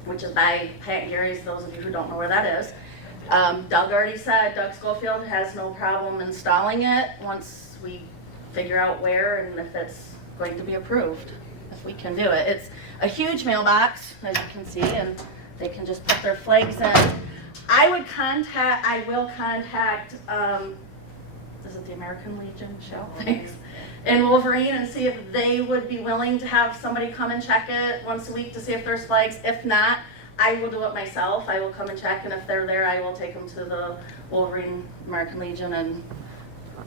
which is by Pat Gary's, those of you who don't know where that is. Doug already said, Doug Schofield has no problem installing it once we figure out where and if it's going to be approved, if we can do it. It's a huge mailbox, as you can see, and they can just put their flags in. I will contact, is it the American Legion show? Thanks. In Wolverine and see if they would be willing to have somebody come and check it once a week to see if there's flags. If not, I will do it myself. I will come and check, and if they're there, I will take them to the Wolverine American Legion and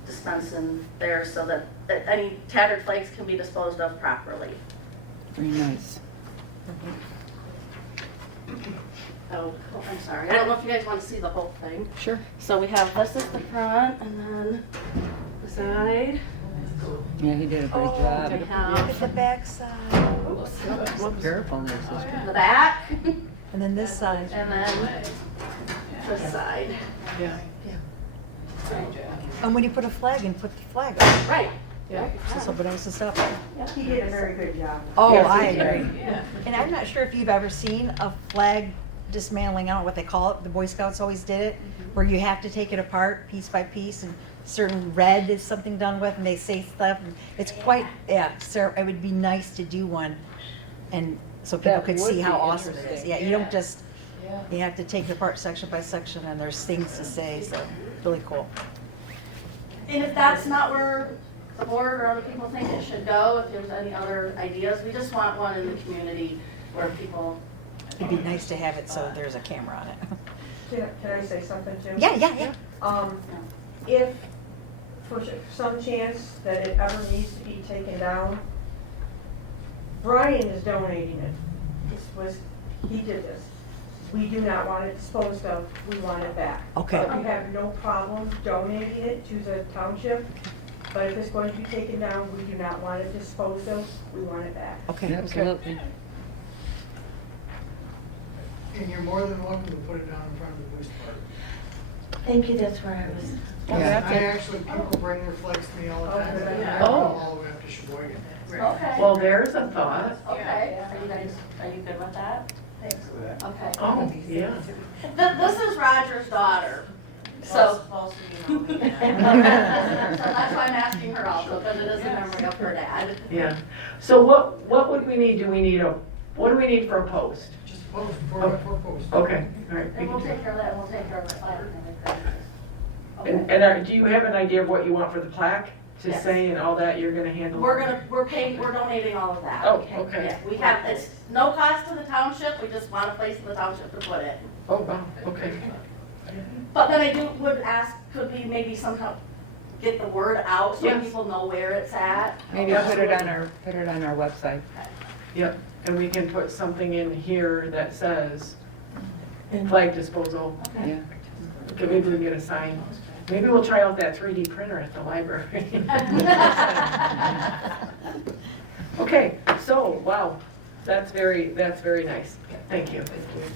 dispense in there so that any tattered flags can be disposed of properly. Very nice. Oh, I'm sorry. I don't know if you guys want to see the whole thing. Sure. So we have, this is the front, and then this backside. Yeah, he did a great job. Look at the back side. Careful, my sister. The back. And then this side. And then this side. Yeah. And when you put a flag in, put the flag up. Right. Yeah. So somebody else to stop. He did a very good job. Oh, Yes, I he did. agree. And I'm not sure if you've ever seen a flag dismantling, I don't know what they call it, the Boy Scouts always did it, where you have to take it apart piece by piece and certain red is something done with and they say stuff. And it's quite, yeah, so it would be nice to do one and so people That could would see how be awesome it is. interesting. Yeah, you don't just, Yeah. you have to take it apart section by section and there's things to say, so really cool. And if that's not where the board or other people think it should go, if there's any other ideas, we just want one in the community where people. It'd be nice to have it so there's a camera on it. Can I say something too? Yeah. If for some chance that it ever needs to be taken down, Brian is donating it. He did this. We do not want it disposed of, we want it back. Okay. But we have no problem donating it to the township, but if it's going to be taken down, we do not want it disposed of, we want it back. Okay. Absolutely. And you're more than welcome to put it down in front of the police department. Thank you, that's where I was. Yeah. I actually, people bring their flags to me all the time. Oh, I oh. go all the way up to Sheboygan. Okay. Well, there's a thought. Okay, are you good with that? Thanks for that. Okay. Oh, yeah. This is Roger's daughter, so. So that's why I'm asking her also, because it is a memory of her dad. Yeah. So what would we need? What do we need for a post? Just post, 4x4 post. Okay, all right. we And can we'll do take care of that, and we'll take care of the flag and everything. And do you have an idea of what you want for the plaque to Yes. say and all that you're gonna handle? We're donating all of that. Oh, okay. Yeah, we have, it's no cost to the township, we just want a place in the township to put it. Oh, wow, okay. But then I would ask, could we maybe somehow get the word out so Yes. people know where it's at? Maybe put it on our website. Yep, and we can put something in here that says flag disposal. Yeah. Okay, maybe we can get a sign. Maybe we'll try out that 3D printer at the library. Okay, so, wow, that's very nice. Thank you.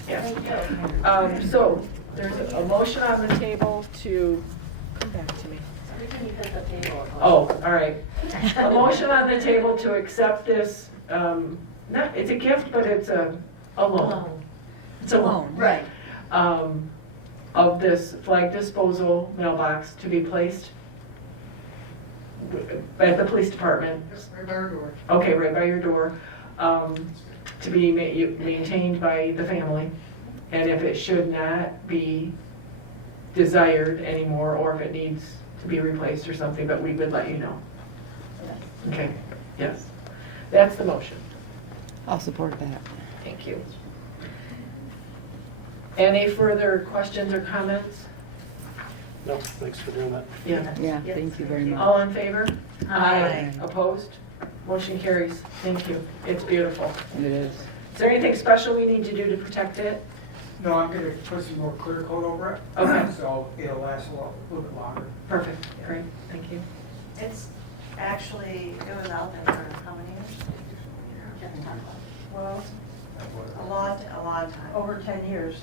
Yes. Thank you. So, there's a motion on the table to, come back to me. Everything you hit the table. Oh, all right. A motion on the table to accept this, it's a gift, but it's a loan. It's a loan. Right. Of this flag disposal mailbox to be placed at the police department. Yes, right by our door. Okay, right by your door, to be maintained by the family. And if it should not be desired anymore, or if it needs to be replaced or something, but we would let you know. Okay, yes. That's the motion. I'll support that. Thank you. Any further questions or comments? No, thanks for doing that. Yeah. Yeah, thank you very much. All in favor? Aye. Opposed? Motion carries. Thank you. It's beautiful. It is. Is there anything special we need to do to protect it? No, I'm gonna put some more clear coat over it. Okay. So it'll last a little bit longer. Perfect. Great. Thank you. It's actually, it was out there for how many years? Well, A long time. over 10 years.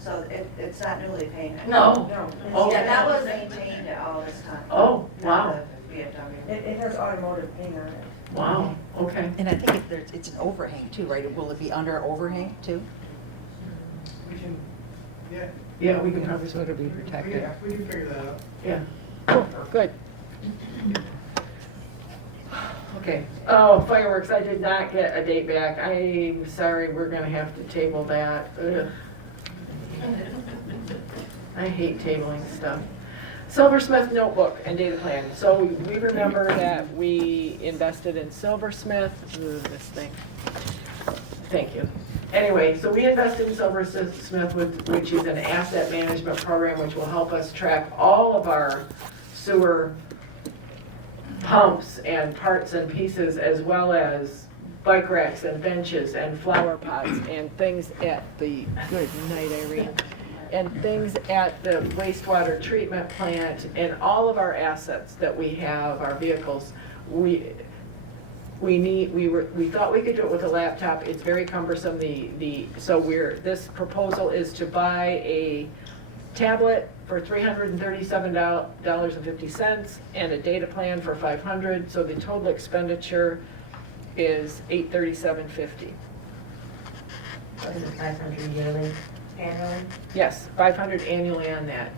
So it's not newly painted. No. No. Oh. Yeah, that was, maintained all this time. Oh, wow. Not the VFW. It has automotive paint on it. Wow. Okay. And I think it's an overhang too, right? Will it be under overhang too? We can, yeah, Yeah, we can probably, So it'll be protected. yeah, we can figure that out. yeah. Good. Okay. Oh, fireworks, I did not get a date back. I'm sorry, we're gonna have to table that. Ugh. I hate tabling stuff. Silversmith notebook and data plan. So we remember that we invested in Silversmith. Ooh, this thing. Thank you. Anyway, so we invested in Silversmith, which is an asset management program which will help us track all of our sewer pumps and parts and pieces, as well as bike racks and benches and flower pots and things at the, good night, Irene, and things at the wastewater treatment plant and all of our assets that we have, our vehicles, we thought we could do it with a laptop. It's very cumbersome. This proposal is to buy a tablet for $337.50 and a data plan for $500. So the total expenditure is $837.50. Is it 500 yearly, annually? Yes, $500 annually on that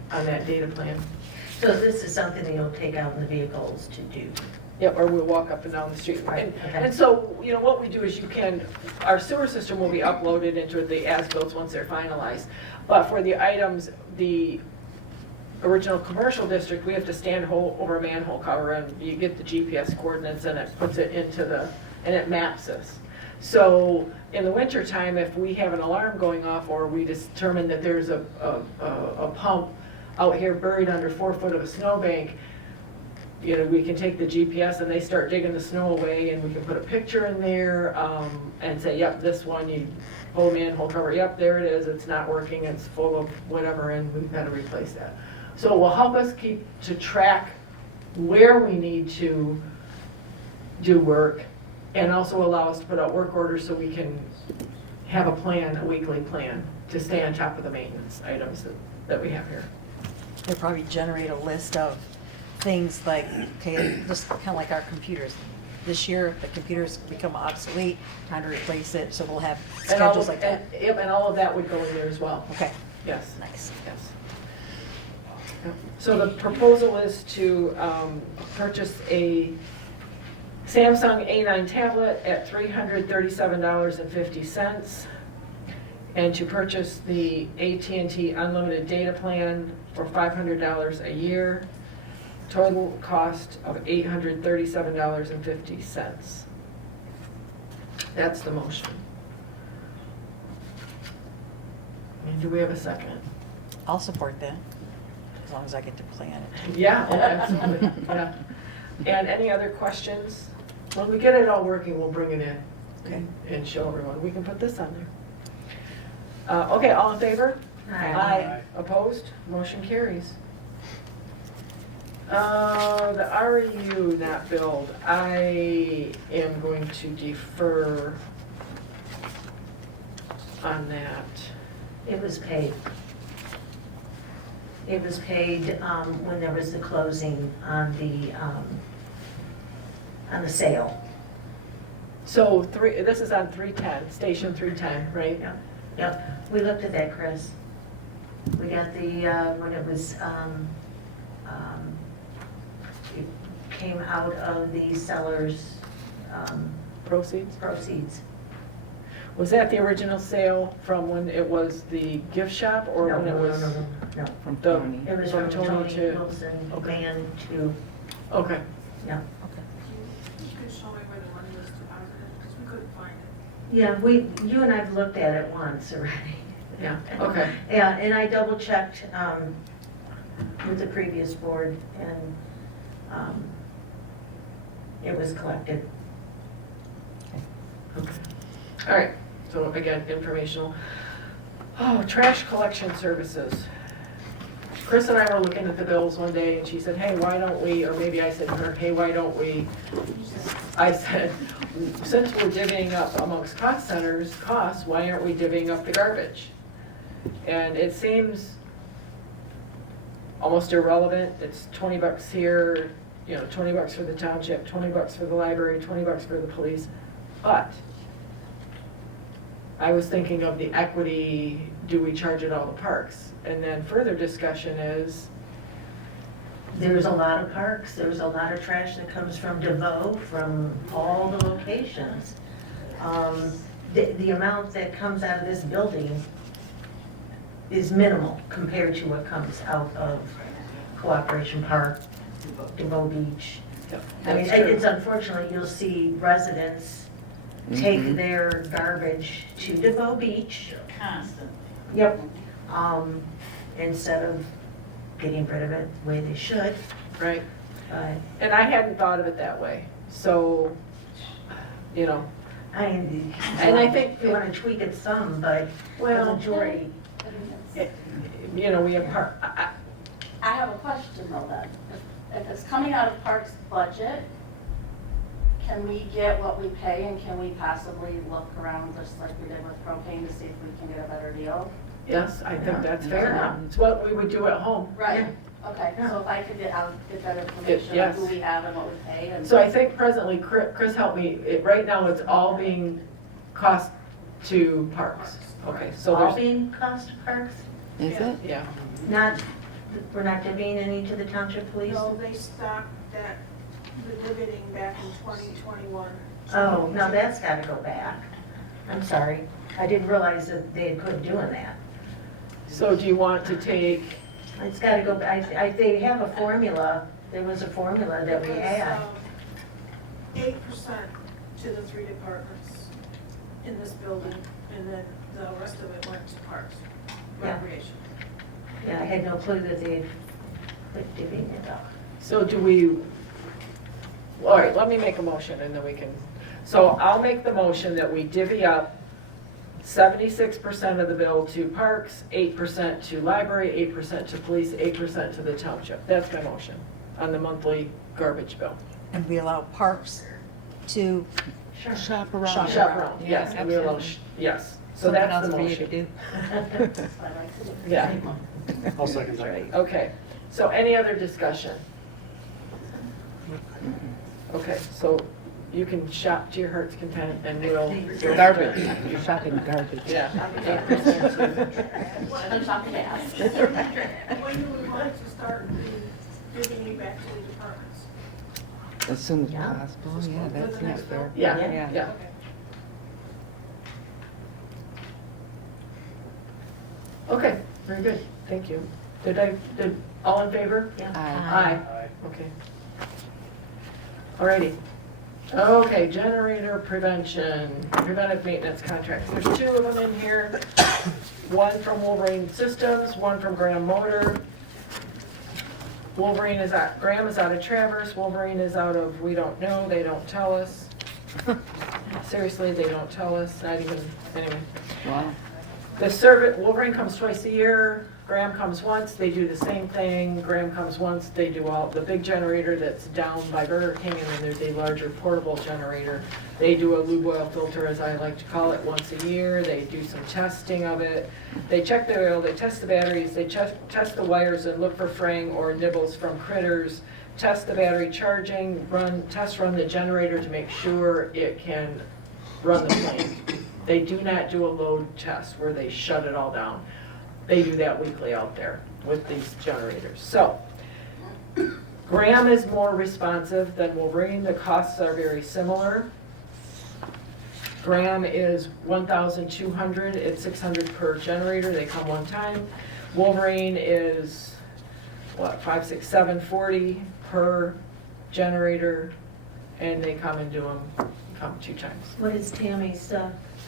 data plan. So this is something that you'll take out in the vehicles to do? Yep, or we'll walk up and down the street. And so, what we do is our sewer system will be uploaded into the as-built once they're finalized. But for the items, the original commercial district, we have to stand over a manhole cover, and you get the GPS coordinates, and it puts it and it maps us. So in the wintertime, if we have an alarm going off, or we determine that there's a pump out here buried under 4 foot of a snowbank, we can take the GPS and they start digging the snow away, and we can put a picture in there and say, yep, this one, you pull manhole cover, yep, there it is, it's not working, it's full of whatever, and we've got to replace that. So it will help us keep to track where we need to do work, and also allow us to put out work orders so we can have a weekly plan to stay on top of the maintenance items that we have here. They probably generate a list of things like, okay, just kind of like our computers. This year, the computers become obsolete, time to replace it, so we'll have schedules like that. Yep, and all of that would go in there as well. Okay, Yes, nice. yes. Yep. So the proposal is to purchase a Samsung A9 tablet at $337.50, and to purchase the AT&T unlimited data plan for $500 a year. Total cost of $837.50. That's the motion. And do we have a second? I'll support that, as long as I get to plan it. Yeah, oh, absolutely, yeah. And any other questions? When we get it all working, we'll bring it in. Okay. And show everyone. We can put this on there. Okay, all in favor? Aye. Opposed? Motion carries. The REU not billed, I am going to defer on that. It was paid. It was paid when there was the closing on the sale. So this is on 310, Station 310, right? Yep, we looked at that, Chris. We got when it was, it came out of the seller's Proceeds? proceeds. Was that the original sale from when it was the gift shop, or No, when it was? No, From The- Tony. it was From from Tony Tony to- Wilson, Okay. man to, Okay, yeah. You could show me where the money was deposited, because we couldn't find it. Yeah, you and I've looked at it once already. yeah, okay. Yeah, and I double checked with the previous board, and it was collected. Okay. All right, so again, informational. Oh, trash collection services. Chris and I were looking at the bills one day, and she said, hey, why don't we, or maybe I said to her, hey, why don't we? I said, since we're divvying up amongst cost centers, costs, why aren't we divvying up the garbage? And it seems almost irrelevant. It's $20 here, $20 for the township, $20 for the library, $20 for the police. But I was thinking of the equity, do we charge at all the parks? And then further discussion is, There's a lot of parks, there's a lot of trash that comes from DeVoe, from all the locations. The amount that comes out of this building is minimal compared to what comes out of Cooperation Park, DeVoe Beach. I mean, that's true. it's unfortunate, you'll see residents take their garbage to DeVoe Beach. Constantly. Yep. Instead of getting rid of it the way they should. right? But, And I hadn't thought of it that way. So, and I think- you want to tweak it some, but the Well, majority. you know, we have I have a question though then. If it's coming out of Parks budget, can we get what we pay and can we possibly look around just like we did with propane to see if we can get a better deal? yes, I think that's fair. Yeah. It's what we would do at home. Right. Okay, so if I could get, I'll get that information on Yes. who we have and what we pay and. So I think presently, Chris helped me, right now it's all being cost to parks. Okay, so All there's, being cost to parks? Is it? yeah. Not, we're not divvying any to the township police? No, they stopped that, the dividending back in 2021. Oh, now that's gotta go back. I'm sorry. I didn't realize that they had quit doing that. So do you want to take, It's gotta go, they have a formula, there was a formula that we had. 8% to the 3 departments in this building, and then the rest of it went to parks, Yeah. recreation. Yeah, I had no clue that they quit divvying it up. so do we, all right, let me make a motion and then we can, so I'll make the motion that we divvy up 76% of the bill to parks, 8% to library, 8% to police, 8% to the township. That's my motion on the monthly garbage bill. And we allow parks to Shop around. Shop around, yes, and we allow, yes. So Something that's else the for you to motion. do. That's what I like to do. Yeah. I'll second that. Okay, so any other discussion? Okay, so you can shop to your heart's content and we'll. Garbage, you're shopping garbage. Yeah. And shop gas. When do we want to start dividending back to the departments? As soon as Yeah. possible, yeah, that's not fair. Yeah, Yeah. yeah. Okay. Okay, very good, thank you. Did all in favor? Yeah. Aye. Aye. Okay. Alrighty. Okay, generator prevention, preventive maintenance contracts. There's 2 of them in here. One from Wolverine Systems, one from Graham Motor. Wolverine is out, Graham is out of Traverse, Wolverine is out of, we don't know, they don't tell us. Seriously, they don't tell us, not even, anyway. Wow. The service, Wolverine comes twice a year, Graham comes once, they do the same thing. Graham comes once, they do all, the big generator that's down by Burger King, and then there's a larger portable generator. They do a lube oil filter, as I like to call it, once a year. They do some testing of it. They check the oil, they test the batteries, they test the wires and look for fraying or nibbles from critters, test the battery charging, run the generator to make sure it can run the plant. They do not do a load test where they shut it all down. They do that weekly out there with these generators. So, Graham is more responsive than Wolverine. The costs are very similar. Graham is $1,200, it's $600 per generator. They come one time. Wolverine is, what, $5, $6, $7, $40 per generator, and they come and do them, come 2 times. What is Tammy's,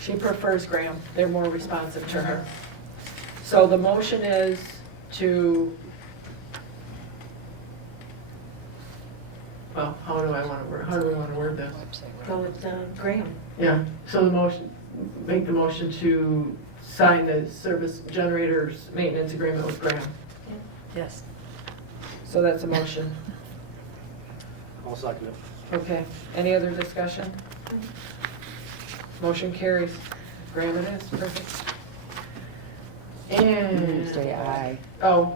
She prefers Graham. They're more responsive to her. So the motion is to, well, how do we want to word this? go with Graham? Yeah, so the motion, make the motion to sign the service generators maintenance agreement with Graham. Yes. So that's a motion. I'll second it. Okay, any other discussion? Motion carries. Graham it is, perfect. And, Say aye. oh,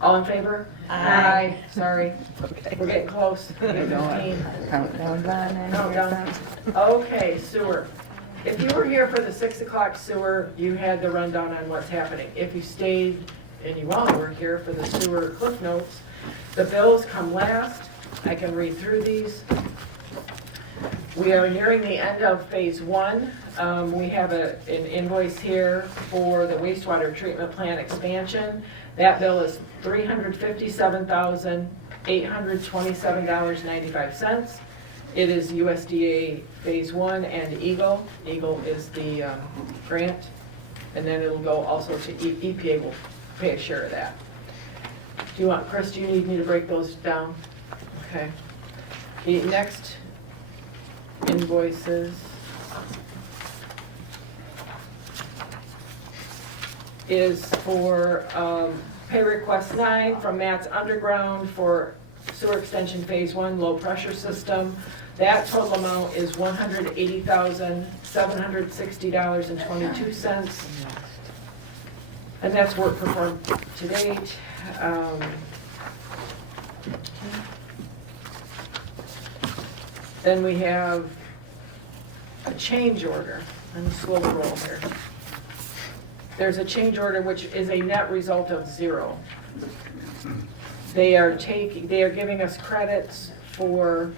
all in favor? Aye. Sorry, Okay. we're getting close. You know 15. it. Countdown's on and Countdown. Okay, sewer. If you were here for the 6 o'clock sewer, you had the rundown on what's happening. If you stayed and you all were here for the sewer cliff notes, the bills come last. I can read through these. We are nearing the end of phase 1. We have an invoice here for the wastewater treatment plant expansion. That bill is $357,827.95. It is USDA phase 1 and Eagle. Eagle is the grant. And then it'll go also to EPA will pay a share of that. Do you want, Chris, do you need me to break those down? Okay. The next invoices. is for pay request 9 from Matt's Underground for sewer extension phase 1 low pressure system. That total amount is $180,760.22. And that's work performed to date. Then we have a change order. I'm slow to roll here. There's a change order which is a net result of 0. They are giving us credits for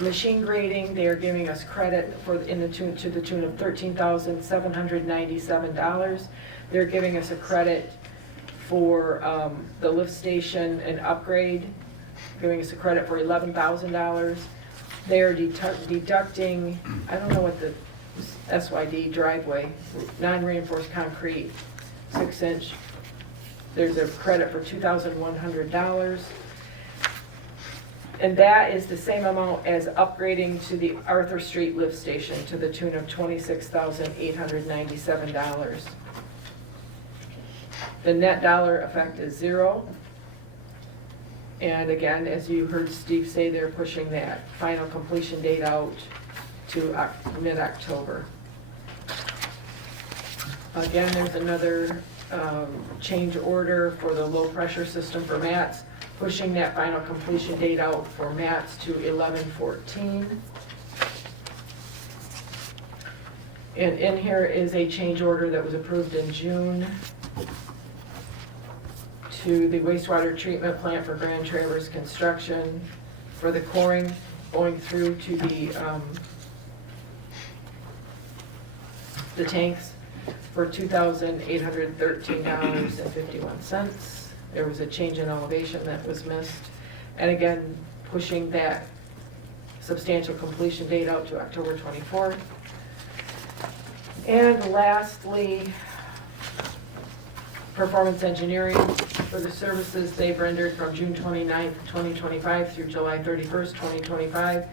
machine grading. They are giving us credit to the tune of $13,797. They're giving us a credit for the lift station and upgrade, giving us a credit for $11,000. They are deducting, I don't know what the SYD driveway, non-reinforced concrete, 6-inch. There's a credit for $2,100. And that is the same amount as upgrading to the Arthur Street lift station to the tune of $26,897. The net dollar effect is 0. And again, as you heard Steve say, they're pushing that final completion date out to mid-October. Again, there's another change order for the low pressure system for Matt's, pushing that final completion date out for Matt's to 11/14. And in here is a change order that was approved in June to the wastewater treatment plant for Grand Traverse Construction for the coring going through to the tanks for $2,813.51. There was a change in elevation that was missed. And again, pushing that substantial completion date out to October 24th. And lastly, Performance Engineering for the services they've rendered from June 29th, 2025 through July 31st, 2025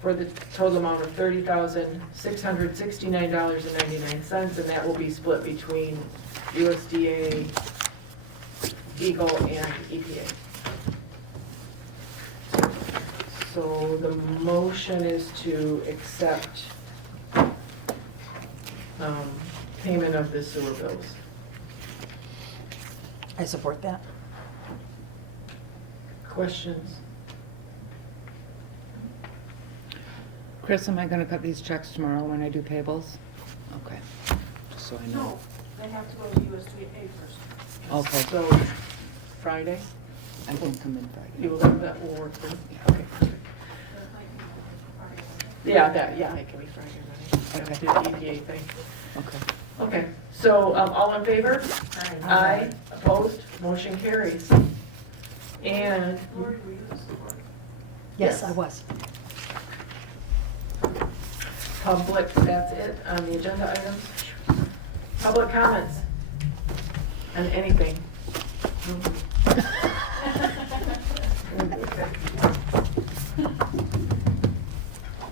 for the total amount of $30,669.99, and that will be split between USDA, Eagle, and EPA. So the motion is to accept payment of the sewer bills. I support that. Questions? Chris, am I gonna cut these checks tomorrow when I do payables? Okay, just so I know. No, they have to go to USDA first. Okay, So, Friday, I can come in Friday. you will have that will work for you? Okay. Yeah, it can be Friday, right? Okay. The EPA thing. Okay. Okay, so, all in favor? Aye. Opposed? Motion carries. And Lori, were you the support? Yes, I was. public, that's it on the agenda items. Public comments on anything.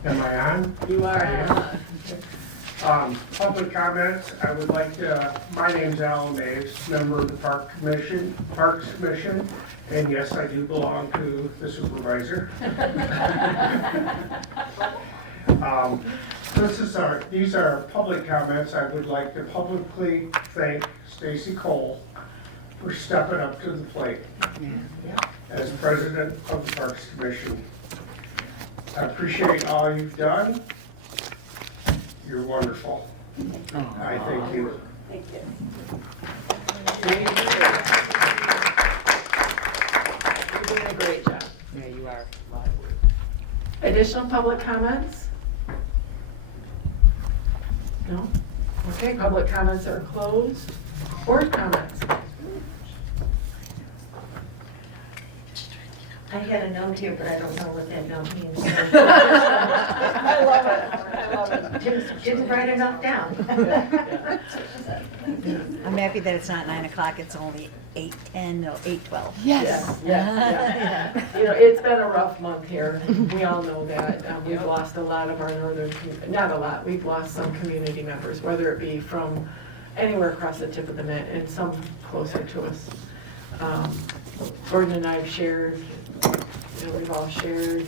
Am I on? You are. Public comments, I would like to, my name's Alan Maves, member of the Parks Commission, and yes, I do belong to the supervisor. These are public comments. I would like to publicly thank Stacy Cole for stepping up to the plate as president of the Parks Commission. I appreciate all you've done. You're wonderful. I thank you. Thank you. You're doing a great job. Yeah, you are. Additional public comments? No? Okay, public comments are closed. Board comments? I had a note here, but I don't know what that note means. I love it. I love it. Didn't write enough down. I'm happy that it's not 9 o'clock, it's only 8:10, no, 8:12. Yes. You know, it's been a rough month here. We all know that. We've lost a lot of our northern, not a lot, we've lost some community members, whether it be from anywhere across the tip of the net, and some closer to us. Gordon and I have shared, we've all shared.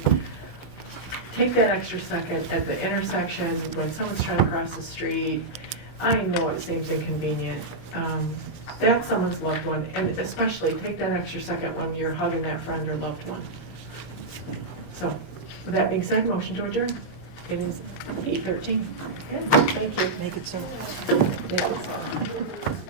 Take that extra second at the intersections when someone's trying to cross the street. I know it seems inconvenient. That's someone's loved one, and especially take that extra second when you're hugging that friend or loved one. So, with that being said, motion to adjourn. It is 8:13. Thank you. Make it so. Make it so.